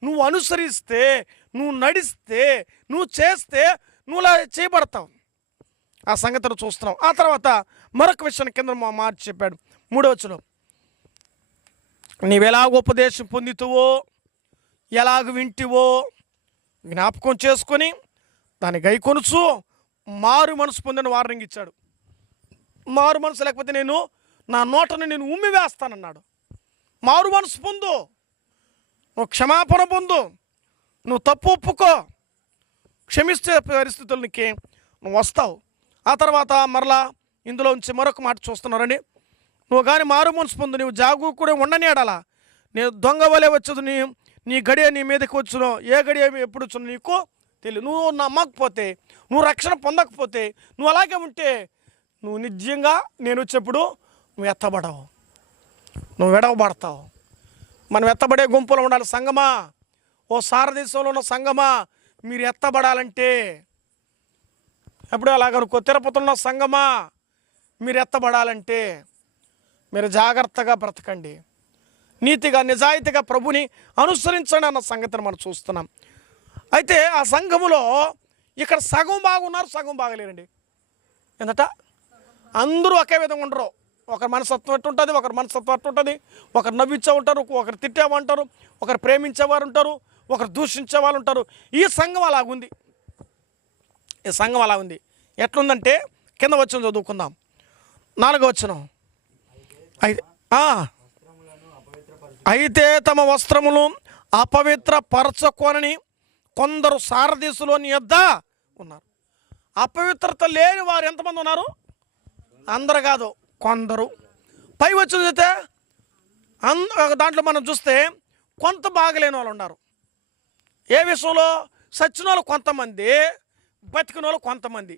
నువ్వు అనుసరిస్తే, నువ్వు నడిస్తే, నువ్వు చేస్తే నువ్వు ఇలా చేయబడతావు. ఆ సంగతిని చూస్తున్నావు. ఆ తర్వాత మరొక విషయాన్ని కింద మార్చి చెప్పాడు 3వ వచనం, నీవెలాగ ఉపదేశం పొందితువో, ఎలాగ వింటివో జ్ఞాపకం చేసుకొని దాన్ని గైకొనుచు మారు మనసు పొందిన వారిని ఇచ్చాడు. మారు మనసు లేకపోతే నా నోటను నేను ఉమ్మి వేస్తానన్నాడు. మారు మనసు పొందు, నువ్వు క్షమాపణ పొందు, నువ్వు తప్పు ఒప్పుకో, క్షమిస్తే పరిస్థితులకి నువ్వు వస్తావు. ఆ తర్వాత మరలా ఇందులో ఉంచి మరొక మాట చూస్తున్నారని, నువ్వు కానీ మారు మనసు పొందు, నువ్వు జాగరూకుడే ఉండనేడాలా. నేను దొంగ వలె వచ్చదు, నీ గడియ నీ మీదకి వచ్చునో, ఏ గడియ ఎప్పుడు వచ్చునో నీకు తెలియదు. నువ్వు నమ్మకపోతే, నువ్వు రక్షణ పొందకపోతే, నువ్వు అలాగే ఉంటే నువ్వు నిజంగా నేను వచ్చేప్పుడు నువ్వు ఎత్తబడవు, నువ్వు విడవబడతావు. మనం ఎత్తబడే గుంపులో ఉండాలి. సంగమా, ఓ సారదేశంలో ఉన్న సంగమా, మీరు ఎత్తబడాలంటే ఎప్పుడు అలాగనుకో, తిరుపతిలో ఉన్న సంగమా, మీరు ఎత్తబడాలంటే మీరు జాగ్రత్తగా బ్రతకండి, నీతిగా నిజాయితీగా ప్రభుని అనుసరించండి అన్న సంగతిని మనం చూస్తున్నాం. అయితే ఆ సంఘములో ఇక్కడ సగం బాగున్నారు, సగం బాగలేరండి. ఏంటట, అందరూ ఒకే విధంగా ఉండరు. ఒకరి మనస్తత్వం ఎట్టు ఉంటుంది, ఒకరి మనస్తత్వం ఎట్టు ఉంటుంది. ఒకరు నవ్వించే ఉంటారు, ఒకరు తిట్టేవారు, ఒకరు ప్రేమించేవారు ఉంటారు, ఒకరు దూషించే వాళ్ళు ఉంటారు. ఈ సంఘం అలాగుంది. ఈ సంఘం అలా ఉంది. ఎట్లుందంటే కింద వచ్చిన చదువుకుందాం, 4వ వచనం. అయితే తమ వస్త్రములు అపవిత్రపరచుకొనని కొందరు సారదీసులో నీ యొద్ద ఉన్నారు. అపవిత్రత లేని వారు ఎంతమంది ఉన్నారు? అందరు కాదు, కొందరు. పై వచ్చి చూస్తే దాంట్లో మనం చూస్తే కొంత బాగలేని వాళ్ళు ఉన్నారు. ఏ విషయంలో? సచ్చిన వాళ్ళు కొంతమంది, బతికిన వాళ్ళు కొంతమంది,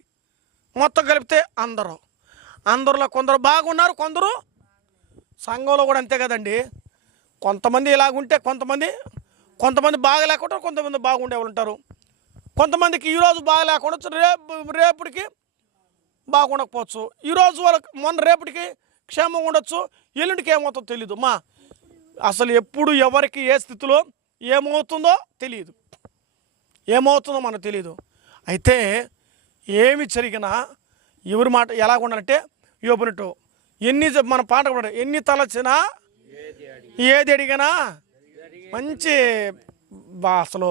మొత్తం కలిపితే అందరిలో కొందరు బాగున్నారు, కొందరు. సంఘంలో కూడా అంతే కదండి. కొంతమంది ఇలాగుంటే కొంతమంది బాగా లేకుండా కొంతమంది బాగుండే వాళ్ళు ఉంటారు. కొంతమందికి ఈరోజు బాగా లేకుండా రేపటికి బాగుండకపోవచ్చు. ఈరోజు వాళ్ళకి రేపటికి క్షేమంగా ఉండొచ్చు, ఎల్లుండికి ఏమవుతుందో తెలియదు. అసలు ఎప్పుడు ఎవరికి ఏ స్థితిలో ఏమవుతుందో తెలియదు, ఏమవుతుందో మనకు తెలియదు. అయితే ఏమి జరిగినా ఎవరి మాట ఎలాగ ఉండాలంటే యోబునట్టు మన పాట కూడా ఎన్ని తలచినా ఏది అడిగినా మంచి అసలు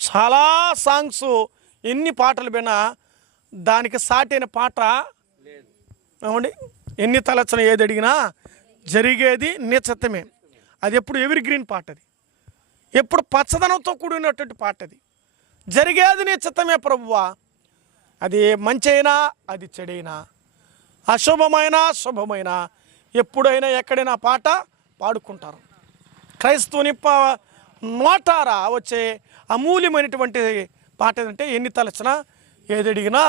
చాలా సాంగ్స్, ఎన్ని పాటలు వినా దానికి సాటైన పాట ఏమండి. ఎన్ని తలచిన ఏది అడిగినా జరిగేది నిశ్చితమే. అది ఎప్పుడు ఎవరి గ్రీన్ పాట, అది ఎప్పుడు పచ్చదనంతో కూడినటువంటి పాట. అది జరిగేది నిశ్చితమే ప్రభువా. అది మంచి అయినా అది చెడైనా, అశుభమైన శుభమైన, ఎప్పుడైనా ఎక్కడైనా పాట పాడుకుంటారు. క్రైస్తవుని నోటారా వచ్చే అమూల్యమైనటువంటి పాట ఏదంటే ఎన్ని తలచినా ఏది అడిగినా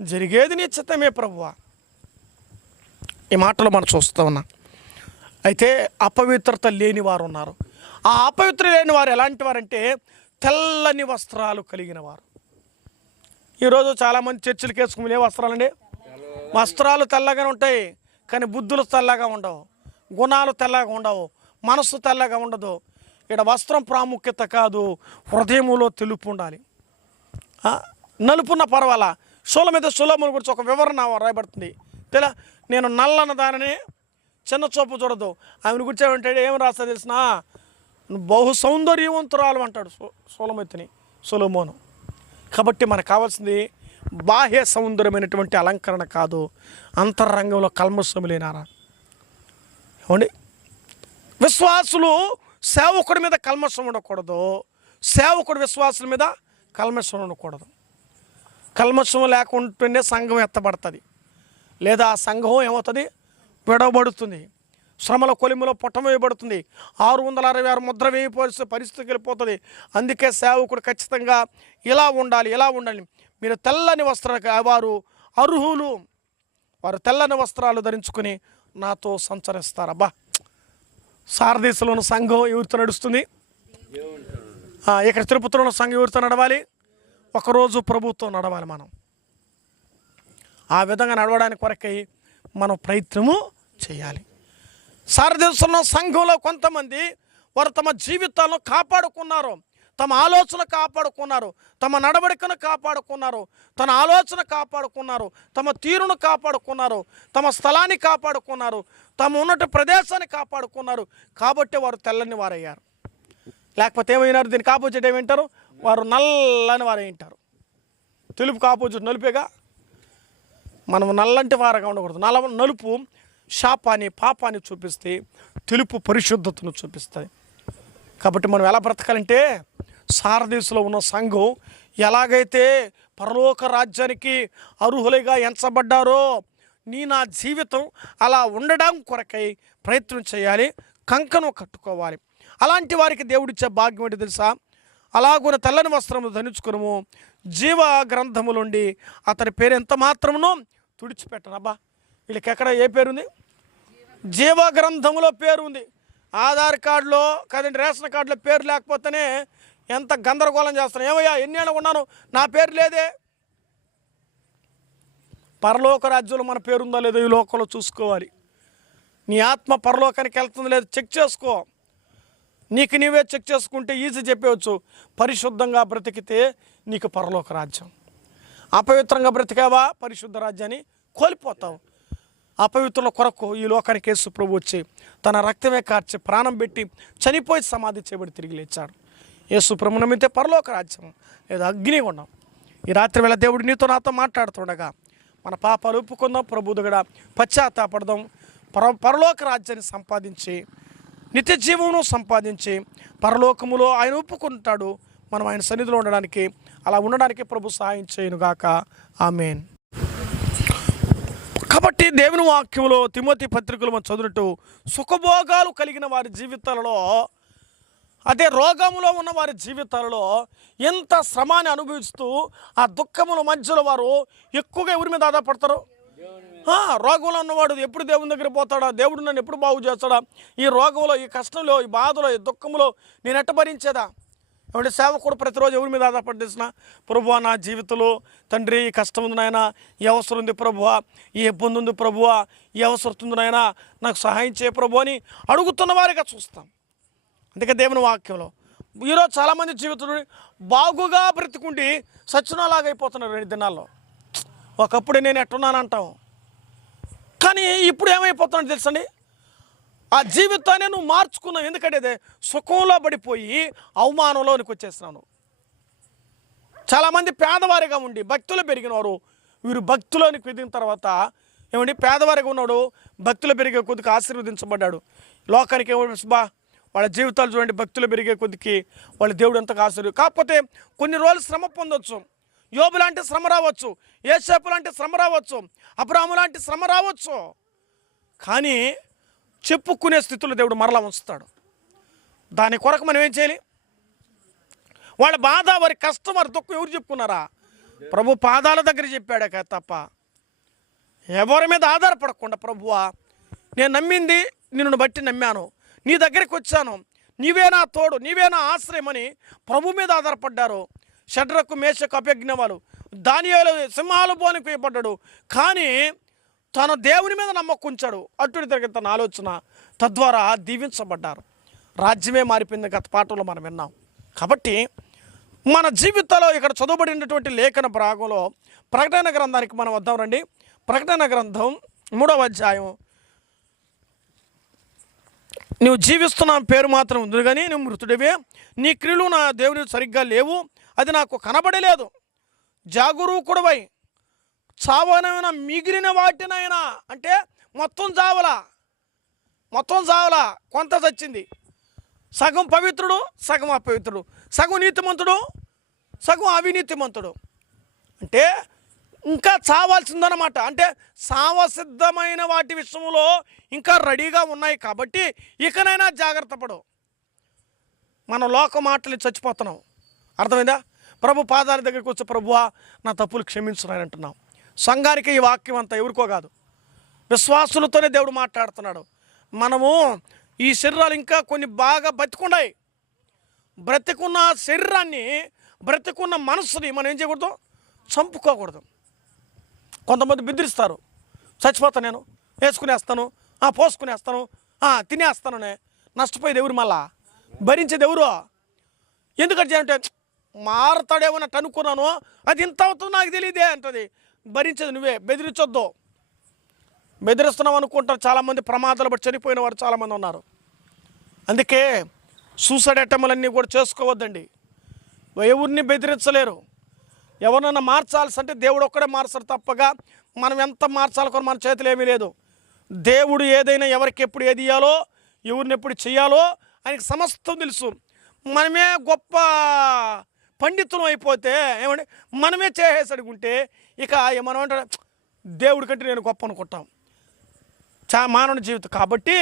జరిగేది నిశ్చితమే ప్రభువా. ఈ మాటలు మనం చూస్తూ ఉన్నాం. అయితే అపవిత్రత లేని వారు ఉన్నారు. ఆ అపవిత్ర లేని వారు ఎలాంటి వారంటే తెల్లని వస్త్రాలు కలిగిన వారు. ఈరోజు చాలామంది చర్చిలకు వేసుకునే వస్త్రాలండి. వస్త్రాలు తెల్లగానే ఉంటాయి, కానీ బుద్ధులు తెల్లగా ఉండవు, గుణాలు తెల్లగా ఉండవు, మనస్సు తెల్లగా ఉండదు. ఇక్కడ వస్త్రం ప్రాముఖ్యత కాదు, హృదయములో తెలుపు ఉండాలి. నలుపున్న పర్వాలా. సోల మీద సులభముల గురించి ఒక వివరణ రాయబడుతుంది. తెలా నేను నల్లన్న దానిని చిన్న చూపు చూడదు. ఆమెను గురించి ఏమంటాడు, ఏం రాస్తా తెలిసిన బహు సౌందర్యవంతురాలు అంటాడు సోలమతిని, సొలొమోను. కాబట్టి మనకు కావాల్సింది బాహ్య సౌందర్యమైనటువంటి అలంకరణ కాదు, అంతరంగంలో కల్మషం లేనారా. ఏమండి, విశ్వాసులు సేవకుడి మీద కల్మషం ఉండకూడదు, సేవకుడు విశ్వాసుల మీద కల్మషం ఉండకూడదు. కల్మషం లేకుండానే సంఘం ఎత్తబడుతుంది, లేదా ఆ సంఘం ఏమవుతుంది, విడవబడుతుంది, శ్రమల కొలిమిలో పుట్టవేయబడుతుంది, 666 ముద్ర వేయవలసిన పరిస్థితికి వెళ్ళిపోతుంది. అందుకే సేవకుడు ఖచ్చితంగా ఇలా ఉండాలి, ఇలా ఉండాలి. మీరు తెల్లని వస్త్రాలు, వారు అర్హులు, వారు తెల్లని వస్త్రాలు ధరించుకొని నాతో సంచరిస్తారు. అబ్బా, సారదేశంలో ఉన్న సంఘం ఎవరితో నడుస్తుంది? ఇక్కడ తిరుపతిలో ఉన్న సంఘం ఎవరితో నడవాలి? ఒకరోజు ప్రభుత్వం నడవాలి. మనం ఆ విధంగా నడవడానికి కొరకై మనం ప్రయత్నము చేయాలి. సారదేశంలో సంఘంలో కొంతమంది వారు తమ జీవితాలను కాపాడుకున్నారు, తమ ఆలోచన కాపాడుకున్నారు, తమ నడవడికను కాపాడుకున్నారు, తన ఆలోచన కాపాడుకున్నారు, తమ తీరును కాపాడుకున్నారు, తమ స్థలాన్ని కాపాడుకున్నారు, తమ ఉన్నట్టు ప్రదేశాన్ని కాపాడుకున్నారు. కాబట్టి వారు తెల్లని వారయ్యారు. లేకపోతే ఏమైనారు? దీనికి ఆపోజిట్ ఏమంటారు? వారు నల్లని వారు ఏంటారు. తెలుపుకి ఆపోజిట్ నలుపేగా. మనం నల్లంటి వారగా ఉండకూడదు. నలుపు శాపాన్ని, పాపాన్ని చూపిస్తే, తెలుపు పరిశుద్ధతను చూపిస్తుంది. కాబట్టి మనం ఎలా బ్రతకాలంటే, సారదేశంలో ఉన్న సంఘం ఎలాగైతే పరలోక రాజ్యానికి అర్హులుగా ఎంచబడ్డారో, నా జీవితం అలా ఉండడం కొరకై ప్రయత్నం చేయాలి, కంకణం కట్టుకోవాలి. అలాంటి వారికి దేవుడిచ్చే భాగ్యం ఏంటి తెలుసా? అలాగున తెల్లని వస్త్రము ధరించుకును, జీవ గ్రంథములుండి అతని పేరు ఎంత మాత్రమునో తుడిచిపెట్టను. అబ్బా, వీళ్ళకి ఎక్కడ ఏ పేరుంది? జీవ గ్రంథములో పేరు ఉంది. ఆధార్ కార్డులో కదండి, రేషన్ కార్డులో పేరు లేకపోతేనే ఎంత గందరగోళం చేస్తాను. ఏమయ్యా, ఎన్నేళ్ళు ఉన్నాను, నా పేరు లేదే. పరలోక రాజ్యంలో మన పేరుందో లేదో ఈ లోకంలో చూసుకోవాలి. నీ ఆత్మ పరలోకానికి వెళ్తుందో లేదో చెక్ చేసుకో. నీకు నీవే చెక్ చేసుకుంటే ఈజీ చెప్పవచ్చు. పరిశుద్ధంగా బ్రతికితే నీకు పరలోక రాజ్యం. అపవిత్రంగా బ్రతికావా, పరిశుద్ధ రాజ్యాన్ని కోల్పోతావు. అపవిత్రుల కొరకు ఈ లోకానికి యేసు ప్రభు వచ్చి తన రక్తమే కార్చి ప్రాణం పెట్టి చనిపోయి సమాధి చేయబడి తిరిగి లేచాడు. యేసు ప్రభు నమ్మితే పరలోక రాజ్యం లేదా అగ్నిగుండం. ఈ రాత్రి వేళ దేవుడు నీతో నాతో మాట్లాడుతుండగా మన పాపాలు ఒప్పుకుందాం, ప్రభు దగ్గర పశ్చాత్తాపడదాం, పరలోక రాజ్యాన్ని సంపాదించి నిత్య జీవమును సంపాదించి పరలోకములో ఆయన ఒప్పుకుంటాడు. మనం ఆయన సన్నిధిలో ఉండడానికి, అలా ఉండడానికి ప్రభు సహాయం చేయనుగాక. ఆమేన్. కాబట్టి దేవుని వాక్యంలో తిమోతి పత్రికలు మనం చదివినట్టు సుఖభోగాలు కలిగిన వారి జీవితాలలో, అదే రోగములో ఉన్న వారి జీవితాలలో ఎంత శ్రమాన్ని అనుభవిస్తూ ఆ దుఃఖముల మధ్యలో వారు ఎక్కువగా ఎవరి మీద ఆధారపడతారు? రోగంలో ఉన్నవాడు ఎప్పుడు దేవుని దగ్గర పోతాడా? దేవుడు నన్ను ఎప్పుడు బాగు చేస్తాడా? ఈ రోగంలో, ఈ కష్టంలో, ఈ బాధలో, ఈ దుఃఖంలో నేను ఎట్ట భరించేదా? ఏమంటే సేవకుడు ప్రతిరోజు ఎవరి మీద ఆధారపడి తెలిసిన, ప్రభువా నా జీవితంలో తండ్రి ఈ కష్టం ఉంది నాయన, ఈ అవసరం ఉంది ప్రభువా, ఈ ఇబ్బంది ఉంది ప్రభువా, ఈ అవసరం ఉంది నాయన, నాకు సహాయం చేయ ప్రభు అని అడుగుతున్న వారిగా చూస్తాం. అందుకే దేవుని వాక్యంలో ఈరోజు చాలామంది జీవితంలో బాగుగా బ్రతికుండి సచ్చినలాగైపోతున్నారు 2 దినాల్లో. ఒకప్పుడు నేను ఎట్టున్నానంటాం, కానీ ఇప్పుడు ఏమైపోతున్నాడు తెలుసండి, ఆ జీవితాన్ని నువ్వు మార్చుకున్నావు. ఎందుకంటే సుఖంలో పడిపోయి అవమానంలోనికి వచ్చేస్తున్నాను. చాలామంది పేదవారిగా ఉండి భక్తులు పెరిగినవారు, వీరు భక్తులోనికి ఎదిగిన తర్వాత ఏమండి, పేదవారిగా ఉన్నాడు, భక్తులు పెరిగే కొద్దికి ఆశీర్వదించబడ్డాడు. లోకానికి బా వాళ్ళ జీవితాలు చూడండి, భక్తులు పెరిగే కొద్దికి వాళ్ళ దేవుడు ఎంతగా ఆశీర్వది. కాకపోతే కొన్ని రోజులు శ్రమ పొందొచ్చు. యోబు లాంటి శ్రమ రావచ్చు, యేసేపు లాంటి శ్రమ రావచ్చు, అబ్రాహాము లాంటి శ్రమ రావచ్చు. కానీ చెప్పుకునే స్థితిలో దేవుడు మరలా ఉంచుతాడు. దాని కొరకు మనం ఏం చేయాలి? వాళ్ళ బాధ, వారి కష్టం, వారి దుఃఖం ఎవరు చెప్పుకున్నారా? ప్రభు పాదాల దగ్గర చెప్పాడు తప్ప ఎవరి మీద ఆధారపడకుండా, ప్రభువా నేను నమ్మింది నిన్ను బట్టి నమ్మాను, నీ దగ్గరికి వచ్చాను, నీవే నా తోడు, నీవే నా ఆశ్రయమని ప్రభు మీద ఆధారపడ్డారు. షడ్రకు మేషకు అభిజ్ఞవాలు దానియేలు సింహాలు బోనికి వేయబడ్డాడు, కానీ తన దేవుని మీద నమ్మకం ఉంచాడు. అటువంటి తరగతి తన ఆలోచన, తద్వారా దీవించబడ్డారు. రాజ్యమే మారిపోయింది. గత పాఠంలో మనం విన్నాం. కాబట్టి మన జీవితంలో ఇక్కడ చదవబడినటువంటి లేఖన భాగంలో ప్రకటన గ్రంథానికి మనం వద్దాం రండి. ప్రకటన గ్రంథం 3వ అధ్యాయం. నువ్వు జీవిస్తున్న పేరు మాత్రం ఉంది కానీ నువ్వు మృతుడివే, నీ క్రియలు నా దేవుని సరిగ్గా లేవు, అది నాకు కనబడలేదు. జాగరూకుడవై చావనైనా మిగిలిన వాటినైనా, అంటే మొత్తం చావలా, కొంత చచ్చింది. సగం పవిత్రుడు, సగం అపవిత్రుడు, సగం నీతిమంతుడు, సగం అవినీతిమంతుడు. అంటే ఇంకా చావాల్సిందన్నమాట. అంటే సావసిద్ధమైన వాటి విషయంలో ఇంకా రెడీగా ఉన్నాయి. కాబట్టి ఇకనైనా జాగ్రత్త పడు. మనం లోక మాటలు చచ్చిపోతున్నాం. అర్థమైందా? ప్రభు పాదాల దగ్గరికి వచ్చి, ప్రభువా నా తప్పులు క్షమించున్నాయని అంటున్నాం. సంఘానికి ఈ వాక్యం అంతా ఎవరికో కాదు, విశ్వాసులతోనే దేవుడు మాట్లాడుతున్నాడు. మనము ఈ శరీరాలు ఇంకా కొన్ని బాగా బతికున్నాయి. బ్రతికున్న శరీరాన్ని, బ్రతికున్న మనస్సుని మనం ఏం చేయకూడదు? చంపుకోకూడదు. కొంతమంది బెదిరిస్తారు, చచ్చిపోతాను నేను, వేసుకునేస్తాను, పోసుకునేస్తాను, తినేస్తాననే. నష్టపోయేది ఎవరు? మళ్ళా భరించేది ఎవరు? ఎందుకంటే అంటే మారతాడేమన్నట్టు అనుకున్నాను, అది ఇంత అవుతుంది నాకు తెలియదే అంటది. భరించేది నువ్వే. బెదిరించొద్దు. బెదిరిస్తున్నావు అనుకుంటారు చాలామంది. ప్రమాదాలు బట్టి చనిపోయిన వారు చాలామంది ఉన్నారు. అందుకే సూసైడ్ అటెంప్ట్లన్నీ కూడా చేసుకోవద్దండి. ఎవరిని బెదిరించలేరు. ఎవరినైనా మార్చాల్సి అంటే దేవుడు ఒక్కడే మార్చారు తప్పగా మనం ఎంత మార్చాలనుకుని మన చేతులు ఏమీ లేదు. దేవుడు ఏదైనా ఎవరికి ఎప్పుడు ఏది ఇయ్యాలో, ఎవరిని ఎప్పుడు చెయ్యాలో ఆయనకి సమస్తం తెలుసు. మనమే గొప్ప పండితులం అయిపోతే ఏమంటే మనమే చేసేసి అడుగుంటే ఇక మనం అంటే దేవుడి కంటే నేను గొప్ప అనుకుంటాం. మానవుని జీవితం. కాబట్టి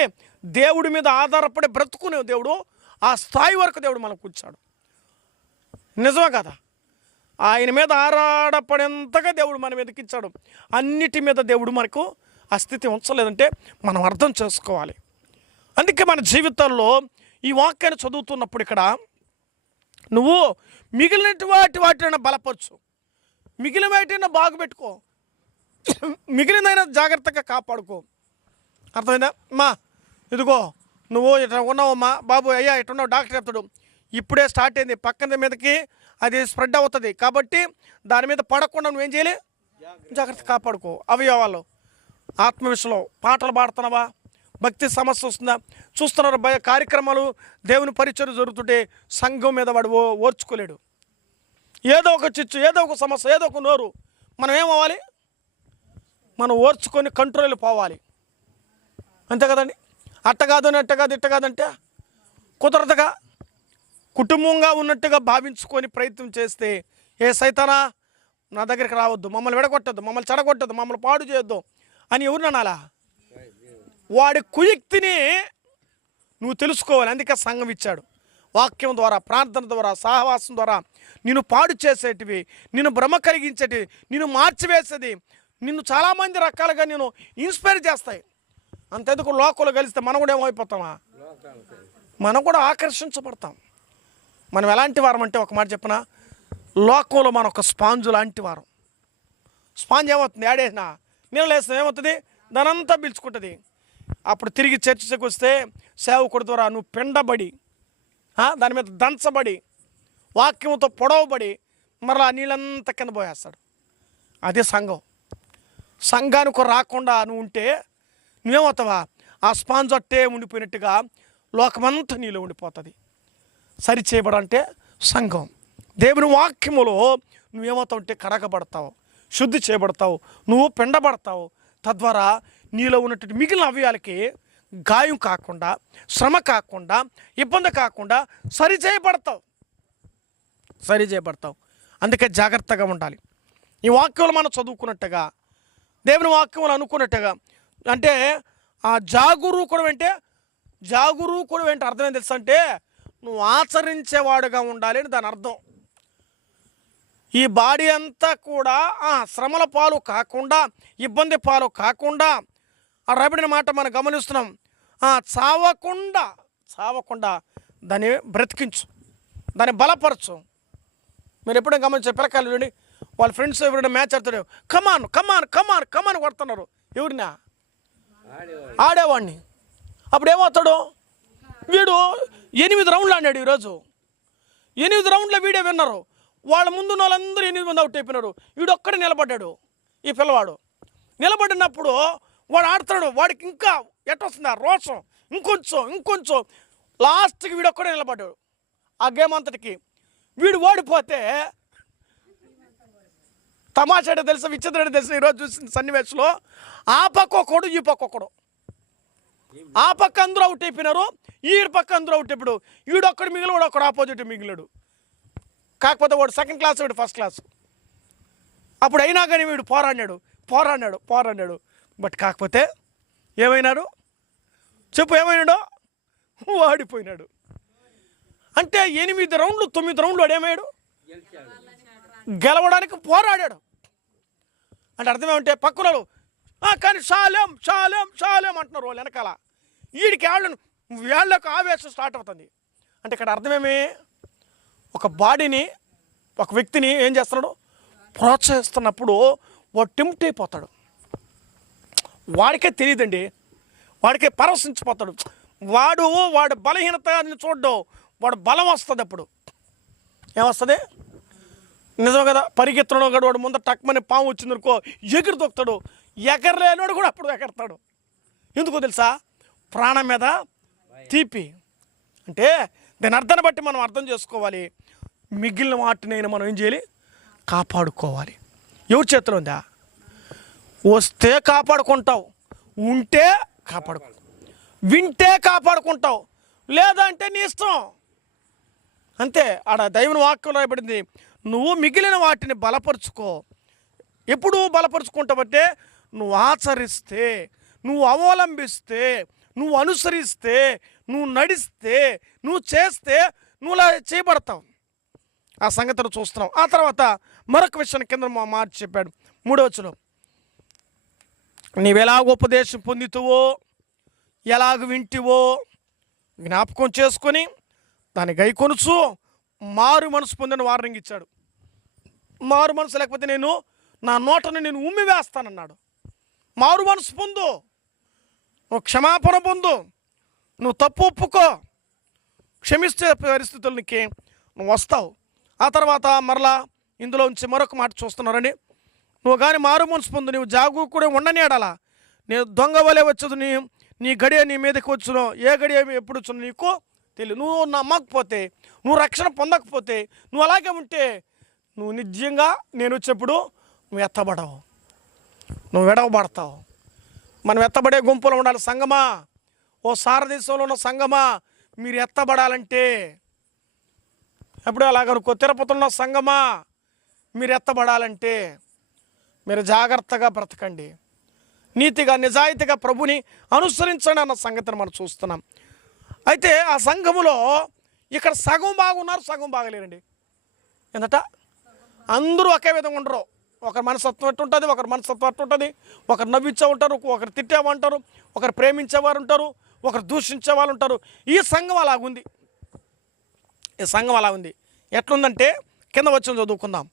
దేవుడి మీద ఆధారపడి బ్రతుకునే దేవుడు ఆ స్థాయి వరకు దేవుడు మనకు కూర్చాడు. నిజమే కదా? ఆయన మీద ఆరాడపడేంతగా దేవుడు మన మీదకి ఇచ్చాడు. అన్నిటి మీద దేవుడు మనకు ఆ స్థితి ఉంచలేదంటే మనం అర్థం చేసుకోవాలి. అందుకే మన జీవితాల్లో ఈ వాక్యాన్ని చదువుతున్నప్పుడు ఇక్కడ నువ్వు మిగిలిన వాటిని బలపరచు, మిగిలిన వాటిని బాగుపెట్టుకో, మిగిలినైనా జాగ్రత్తగా కాపాడుకో. అర్థమైందా? ఇదిగో నువ్వు ఇట్లా ఉన్నావమ్మా బాబు, అయ్యా ఇట్టున్నావు, డాక్టర్ చెప్తాడు ఇప్పుడే స్టార్ట్ అయింది, పక్కన మీదకి అది స్ప్రెడ్ అవుతుంది. కాబట్టి దాని మీద పడకుండా నువ్వేం చేయాలి? జాగ్రత్త కాపాడుకో. అవయవాళ్ళు ఆత్మ విషయంలో పాటలు పాడుతున్నావా? భక్తి సమస్య వస్తుందా? చూస్తున్నారు కార్యక్రమాలు, దేవుని పరిచయం జరుగుతుంటే సంఘం మీద వాడు ఓర్చుకోలేడు. ఏదో ఒక చిచ్చు, ఏదో ఒక సమస్య, ఏదో ఒక నోరు. మనం ఏమవ్వాలి? మనం ఓర్చుకొని కంట్రోల్ పోవాలి. అంతే కదండి? అట్ట కాదని అట్ట కాదు ఇట్ట కాదంటే కుదరదుగా. కుటుంబంగా ఉన్నట్టుగా భావించుకొని ప్రయత్నం చేస్తే, ఏ సైతానా నా దగ్గరికి రావద్దు, మమ్మల్ని విడగొట్టద్దు, మమ్మల్ని చెడగొట్టద్దు, మమ్మల్ని పాడు చేయొద్దు అని ఎవరిని అనాలా? వాడి కుయుక్తిని నువ్వు తెలుసుకోవాలి. అందుకే సంఘం ఇచ్చాడు. వాక్యం ద్వారా, ప్రార్థన ద్వారా, సహవాసం ద్వారా నిన్ను పాడు చేసేటివి, నిన్ను భ్రమ కలిగించేటివి, నిన్ను మార్చివేసేది, నిన్ను చాలామంది రకాలుగా నేను ఇన్స్పైర్ చేస్తాయి. అంతెందుకు లోకంలో కలిస్తే మనం కూడా ఏమైపోతామా? మనం కూడా ఆకర్షించబడతాం. మనం ఎలాంటి వారం అంటే ఒక మాట చెప్పిన, లోకంలో మనం ఒక స్పాంజు లాంటి వారం. స్పాంజ్ ఏమవుతుంది? ఆడేసినా నీళ్ళు వేసిన ఏమవుతుంది? దానంతా పిలుచుకుంటుంది. అప్పుడు తిరిగి చర్చకు వస్తే సేవకుడి ద్వారా నువ్వు పెండబడి, దాని మీద దంచబడి, వాక్యంతో పొడవబడి మరలా నీళ్ళంతా కింద పోయేస్తాడు. అదే సంఘం. సంఘానికి రాకుండా నువ్వు ఉంటే నువ్వేమవుతావా? ఆ స్పాంజ్ అట్టే ఉండిపోయినట్టుగా లోకమంతా నీలో ఉండిపోతుంది. సరి చేయబడంటే సంఘం. దేవుని వాక్యములో నువ్వేమవుతావు అంటే కడగబడతావు, శుద్ధి చేయబడతావు, నువ్వు పెండబడతావు. తద్వారా నీలో ఉన్నటువంటి మిగిలిన అవయాలకి గాయం కాకుండా, శ్రమ కాకుండా, ఇబ్బంది కాకుండా సరి చేయబడతావు. అందుకే జాగ్రత్తగా ఉండాలి. ఈ వాక్యంలో మనం చదువుకున్నట్టుగా, దేవుని వాక్యంలో అనుకున్నట్టుగా, అంటే ఆ జాగరూకుడు అంటే అర్థం ఏం తెలుసు అంటే నువ్వు ఆచరించేవాడుగా ఉండాలి అని దాని అర్థం. ఈ బాడీ అంతా కూడా శ్రమల పాలు కాకుండా, ఇబ్బంది పాలు కాకుండా ఆ రాబడిన మాట మనం గమనిస్తున్నాం. చావకుండా దాన్ని బ్రతికించు, దాన్ని బలపరచు. మీరు ఎప్పుడైనా గమనించారు పిల్లకాయలు చూడండి, వాళ్ళ ఫ్రెండ్స్ ఎవరైనా మ్యాచ్ ఆడుతాడు, కమాన్ కమాన్ కమాన్ కమాన్ కొడుతున్నారు. ఎవరినా? ఆడేవాడిని. అప్పుడు ఏమవుతాడు? వీడు 8 రౌండ్లు ఆడాడు ఈరోజు. 8 రౌండ్లో వీడే విన్నారు. వాళ్ళ ముందు వాళ్ళందరూ 8 మంది అవుట్ అయిపోయినారు. వీడు ఒక్కడే నిలబడ్డాడు. ఈ పిల్లవాడు నిలబడినప్పుడు వాడు ఆడుతున్నాడు. వాడికి ఇంకా ఎట్టొస్తుంది ఆ రోషం, ఇంకొంచెం లాస్ట్కి వీడు ఒక్కడే నిలబడ్డాడు. ఆ గేమ్ అంతటికి వీడు ఓడిపోతే తమాషాడే తెలుసా, విచిత్రుడే తెలుసా, ఈరోజు చూసిన సన్నివేశంలో ఆ పక్క ఒకడు, ఈ పక్క ఒకడు. ఆ పక్క అందరూ అవుట్ అయిపోయినారు, ఈ పక్క అందరూ అవుట్ అయిపోయాడు. వీడొక్కడు మిగిలి, వాడు ఒక్కడు ఆపోజిట్ మిగిలాడు. కాకపోతే వాడు సెకండ్ క్లాస్, వీడు ఫస్ట్ క్లాస్. అప్పుడు అయినా కానీ వీడు పోరాడినాడు. బట్ కాకపోతే ఏమైనాడు చెప్పు, ఏమైనాడో? వాడిపోయినాడు. అంటే 8 రౌండ్లు 9 రౌండ్లు వాడు ఏమయ్యాడు? గెలవడానికి పోరాడాడు. అంటే అర్థమేమంటే పక్కనలు కానీ షాలేం అంటున్నారు వాళ్ళు వెనకాల. వీడికి వేళ్ళకు ఆవేశం స్టార్ట్ అవుతుంది. అంటే ఇక్కడ అర్థమేమి? ఒక బాడీని, ఒక వ్యక్తిని ఏం చేస్తున్నాడు? ప్రోత్సహిస్తున్నప్పుడు వాడు టెంప్ట్ అయిపోతాడు. వాడికే తెలియదండి, వాడికే పరవశించిపోతాడు. వాడు బలహీనతని చూడ్డం, వాడు బలం వస్తుంది. అప్పుడు ఏమొస్తుంది? నిజం కదా, పరిగెత్తడం కూడా వాడు ముందు టక్మని పాము వచ్చిందనుకో ఎగిరి దొక్కుతాడు. ఎగరలేనోడు కూడా అప్పుడు ఎగరతాడు. ఎందుకో తెలుసా? ప్రాణం మీద తీపి. అంటే దాని అర్థాన్ని బట్టి మనం అర్థం చేసుకోవాలి. మిగిలిన వాటినైనా మనం ఏం చేయాలి? కాపాడుకోవాలి. ఎవరి చేతిలో ఉందా? వస్తే కాపాడుకుంటావు, ఉంటే కాపాడుకుంటావు, వింటే కాపాడుకుంటావు, లేదా అంటే నీ ఇష్టం. అంతే. ఆడ దైవుని వాక్యం రాయబడింది, నువ్వు మిగిలిన వాటిని బలపరుచుకో. ఎప్పుడు బలపరుచుకుంటావంటే నువ్వు ఆచరిస్తే, నువ్వు అవలంబిస్తే, నువ్వు అనుసరిస్తే, నువ్వు నడిస్తే, నువ్వు చేస్తే నువ్వు అలా చేయబడతావు. ఆ సంగతిని చూస్తున్నావు. ఆ తర్వాత మరొక విషయాన్ని కింద మార్చి చెప్పాడు 3వ వచనం. నీవెలాగ ఉపదేశం పొందుతావో, ఎలాగ వింటివో జ్ఞాపకం చేసుకొని దాన్ని గైకొనుచు మారు మనసు పొందిన వార్నింగ్ ఇచ్చాడు. మారు మనసు లేకపోతే నా నోటను నేను ఉమ్మి వేస్తానన్నాడు. మారు మనసు పొందు, నువ్వు క్షమాపణ పొందు, నువ్వు తప్పు ఒప్పుకో, క్షమిస్తే పరిస్థితులకి నువ్వు వస్తావు. ఆ తర్వాత మరలా ఇందులో నుంచి మరొక మాట చూస్తున్నారని, నువ్వు కానీ మారు మనసు పొందు, నువ్వు జాగరూకుడే ఉండని అడాలా. నేను దొంగ వలె వచ్చదు, నీ గడియ నీ మీదకి వచ్చును, ఏ గడియ ఎప్పుడు వచ్చును నీకు తెలియదు. నువ్వు నమ్మకపోతే, నువ్వు రక్షణ పొందకపోతే, నువ్వు అలాగే ఉంటే నువ్వు నిజంగా నేను వచ్చేప్పుడు నువ్వు ఎత్తబడవు, నువ్వు విడవబడతావు. మనం ఎత్తబడే గుంపులో ఉండాలి. సంగమా, ఓ సారదేశంలో ఉన్న సంగమా, మీరు ఎత్తబడాలంటే ఎప్పుడు అలాగనుకో. తిరుపతిలో ఉన్న సంగమా, మీరు ఎత్తబడాలంటే మీరు జాగ్రత్తగా బ్రతకండి, నీతిగా నిజాయితీగా ప్రభుని అనుసరించండి అన్న సంగతిని మనం చూస్తున్నాం. అయితే ఆ సంఘములో ఇక్కడ సగం బాగున్నారు, సగం బాగలేరండి. ఏంటట? అందరూ ఒకే విధంగా ఉండరు. ఒకరి మనస్తత్వం అట్టు ఉంటుంది, ఒకరి మనస్తత్వం అట్టు ఉంటుంది. ఒకరు నవ్వించే ఉంటారు, ఒకరు తిట్టేవాంటారు, ఒకరు ప్రేమించేవారు ఉంటారు, ఒకరు దూషించే వాళ్ళు ఉంటారు. ఈ సంఘం అలాగుంది. ఈ సంఘం అలా ఉంది. ఎట్లుందంటే కింద వచ్చిన చదువుకుందాం.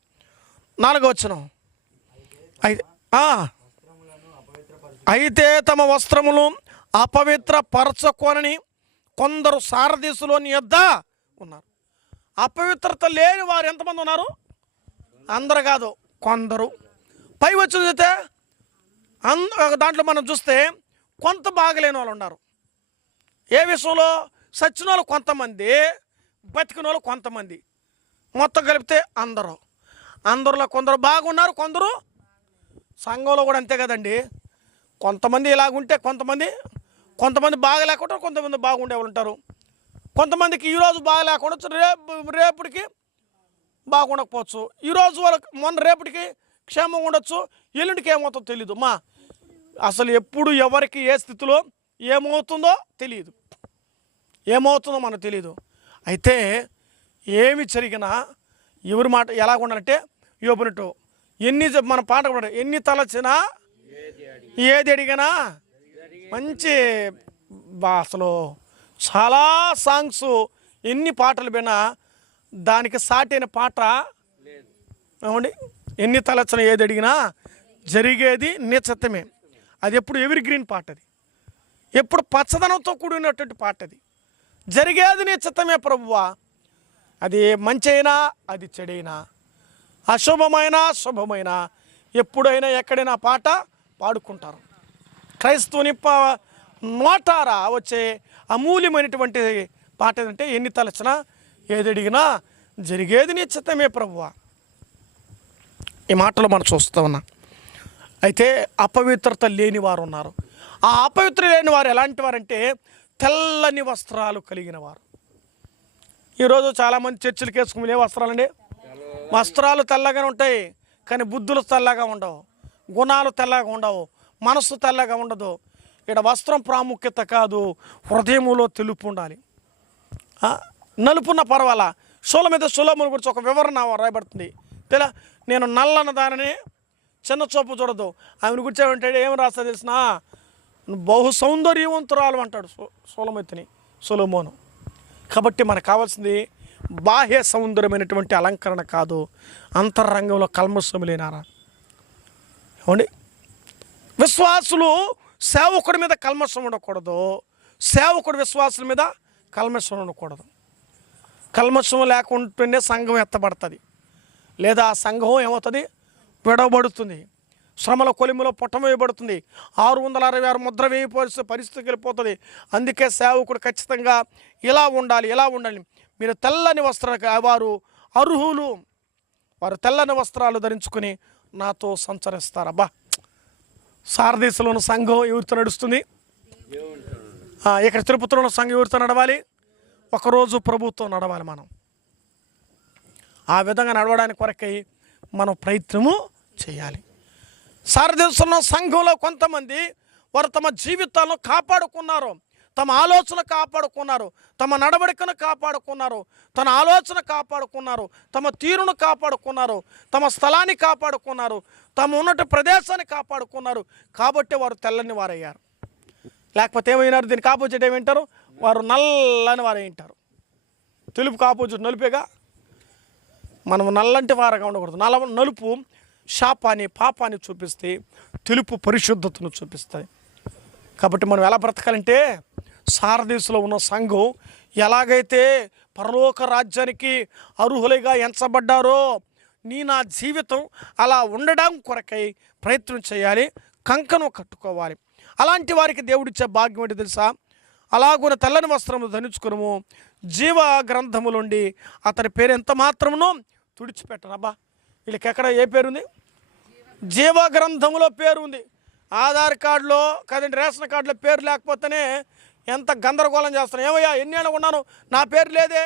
4వ వచనం. అయితే తమ వస్త్రములు అపవిత్రపరచుకొనని కొందరు సారదీసులోని యొద్ద ఉన్నారు. అపవిత్రత లేని వారు ఎంతమంది ఉన్నారు? అందరు కాదు, కొందరు. పై వచ్చి చూస్తే దాంట్లో మనం చూస్తే కొంత బాగలేని వాళ్ళు ఉన్నారు. ఏ విషయంలో? సచ్చిన వాళ్ళు కొంతమంది, బతికిన వాళ్ళు కొంతమంది, మొత్తం కలిపితే అందరిలో కొందరు బాగున్నారు, కొందరు. సంఘంలో కూడా అంతే కదండి. కొంతమంది ఇలాగుంటే కొంతమంది బాగలేకుండా కొంతమంది బాగుండే వాళ్ళు ఉంటారు. కొంతమందికి ఈరోజు బాగలేకుండా రేపటికి బాగుండకపోవచ్చు. ఈరోజు వాళ్ళకి రేపటికి క్షేమంగా ఉండొచ్చు, ఎల్లుండికి ఏమవుతుందో తెలీదు. అసలు ఎప్పుడు ఎవరికి ఏ స్థితిలో ఏమవుతుందో తెలియదు, ఏమవుతుందో మనకు తెలియదు. అయితే ఏమి జరిగినా ఎవరి మాట ఎలాగ ఉండాలంటే యోబునితో మన పాట కూడా ఎన్ని తలచినా ఏది అడిగినా మంచి అసలు చాలా సాంగ్స్ ఎన్ని పాటలు వినా దానికి సాటైన పాట ఏమండి. ఎన్ని తలచిన ఏది అడిగినా జరిగేది నీ చిత్తమే. అది ఎప్పుడు ఎవరి గ్రీన్ పాట, అది ఎప్పుడు పచ్చదనంతో కూడినటువంటి పాట. అది జరిగేది నీ చిత్తమే ప్రభువా. అది మంచి అయినా అది చెడైనా, అశుభమైన శుభమైన, ఎప్పుడైనా ఎక్కడైనా పాట పాడుకుంటారు. క్రైస్తవుని నోటారా వచ్చే అమూల్యమైనటువంటి పాట ఏదంటే ఎన్ని తలచినా ఏది అడిగినా జరిగేది నీ చిత్తమే ప్రభువా. ఈ మాటలు మనం చూస్తూ ఉన్నాం. అయితే అపవిత్రత లేని వారు ఉన్నారు. ఆ అపవిత్ర లేని వారు ఎలాంటి వారంటే తెల్లని వస్త్రాలు కలిగిన వారు. ఈరోజు చాలామంది చర్చిలకు వేసుకునే వస్త్రాలండి. వస్త్రాలు తెల్లగానే ఉంటాయి, కానీ బుద్ధులు తెల్లగా ఉండవు, గుణాలు తెల్లగా ఉండవు, మనస్సు తెల్లగా ఉండదు. ఇక్కడ వస్త్రం ప్రాముఖ్యత కాదు, హృదయములో తెలుపు ఉండాలి. నలుపున్న పర్వాలా. సోల మీద సులముల గురించి ఒక వివరణ రాయబడుతుంది. తెలా నేను నల్లన్న దానిని చిన్న చూపు చూడదు. ఆమెను గురించి ఏమంటాడు, ఏం రాస్తా తెలిసిన బహు సౌందర్యవంతురాలు అంటాడు సొలొమోనుని, సొలొమోను. కాబట్టి మనకు కావాల్సింది బాహ్య సౌందర్యమైనటువంటి అలంకరణ కాదు, అంతరంగంలో కల్మషం లేనారా. ఏమండి, విశ్వాసులు సేవకుడి మీద కల్మషం ఉండకూడదు, సేవకుడు విశ్వాసుల మీద కల్మషం ఉండకూడదు. కల్మషం లేకుండానే సంఘం ఎత్తబడుతుంది, లేదా ఆ సంఘం ఏమవుతుంది, విడవబడుతుంది, శ్రమల కొలిమిలో పుట్టవేయబడుతుంది, 666 ముద్ర వేయపోసే పరిస్థితికి వెళ్ళిపోతుంది. అందుకే సేవకుడు ఖచ్చితంగా ఇలా ఉండాలి, ఇలా ఉండాలి. మీరు తెల్లని వస్త్రాలు, వారు అర్హులు, వారు తెల్లని వస్త్రాలు ధరించుకుని నాతో సంచరిస్తారు. అబ్బా, సారదేశంలో ఉన్న సంఘం ఎవరితో నడుస్తుంది? ఇక్కడ తిరుపతిలో ఉన్న సంఘం ఎవరితో నడవాలి? ఒకరోజు ప్రభుత్వం నడవాలి. మనం ఆ విధంగా నడవడానికి కొరకై మనం ప్రయత్నము చేయాలి. సారదేశంలో సంఘంలో కొంతమంది వారు తమ జీవితాలను కాపాడుకున్నారు, తమ ఆలోచన కాపాడుకున్నారు, తమ నడవడికను కాపాడుకున్నారు, తన ఆలోచన కాపాడుకున్నారు, తమ తీరును కాపాడుకున్నారు, తమ స్థలాన్ని కాపాడుకున్నారు, తమ ఉన్నట్టు ప్రదేశాన్ని కాపాడుకున్నారు. కాబట్టి వారు తెల్లని వారయ్యారు. లేకపోతే ఏమైనారు? దీనికి ఆపోజిట్ ఏమంటారు? వారు నల్లని వారు ఏంటారు. తెలుపుకు ఆపోజిట్ నలుపేగా. మనం నల్లంటి వారగా ఉండకూడదు. నలుపు శాపాన్ని, పాపాన్ని చూపిస్తే, తెలుపు పరిశుద్ధతను చూపిస్తాయి. కాబట్టి మనం ఎలా బ్రతకాలంటే, సారదేశంలో ఉన్న సంఘం ఎలాగైతే పరలోక రాజ్యానికి అర్హులుగా ఎంచబడ్డారో, నా జీవితం అలా ఉండడం కొరకై ప్రయత్నం చేయాలి, కంకణం కట్టుకోవాలి. అలాంటి వారికి దేవుడిచ్చే భాగ్యం ఏంటి తెలుసా? అలాగున తెల్లని వస్త్రములు ధరించుకును, జీవ గ్రంథములుండి అతని పేరు ఎంత మాత్రమునో తుడిచిపెట్టను. అబ్బా, వీళ్ళకి ఎక్కడ ఏ పేరుంది? జీవ గ్రంథములో పేరు ఉంది. ఆధార్ కార్డులో కదండి, రేషన్ కార్డులో పేరు లేకపోతేనే ఎంత గందరగోళం చేస్తాను. ఏమయ్యా, ఎన్నేళ్ళు ఉన్నాను, నా పేరు లేదే.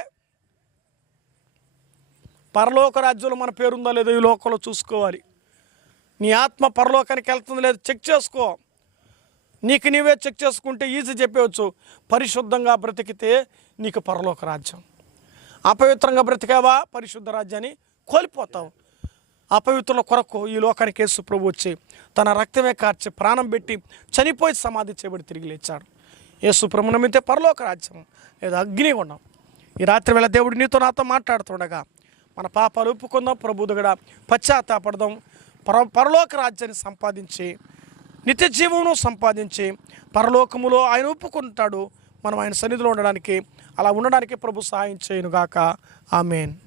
పరలోక రాజ్యంలో మన పేరుందా లేదో ఈ లోకంలో చూసుకోవాలి. నీ ఆత్మ పరలోకానికి వెళ్తుందో లేదో చెక్ చేసుకో. నీకు నీవే చెక్ చేసుకుంటే ఈజీ చెప్పవచ్చు. పరిశుద్ధంగా బ్రతికితే నీకు పరలోక రాజ్యం. అపవిత్రంగా బ్రతికావా, పరిశుద్ధ రాజ్యాన్ని కోల్పోతావు. అపవిత్రుల కొరకు ఈ లోకానికి యేసు ప్రభు వచ్చి తన రక్తమే కార్చి ప్రాణం పెట్టి చనిపోయి సమాధి చేయబడి తిరిగి లేచాడు. యేసు ప్రభు నమ్మితే పరలోక రాజ్యం లేదా అగ్నిగుండం. ఈ రాత్రి వేళ దేవుడు నీతో నాతో మాట్లాడుతుండగా మన పాపాలు ఒప్పుకుందాం, ప్రభు దగ్గర పశ్చాత్తాపడదాం, పరలోక రాజ్యాన్ని సంపాదించి నిత్య జీవమును సంపాదించి పరలోకములో ఆయన ఒప్పుకుంటాడు. మనం ఆయన సన్నిధిలో ఉండడానికి, అలా ఉండడానికి ప్రభు సహాయం చేయనుగాక. ఆమేన్.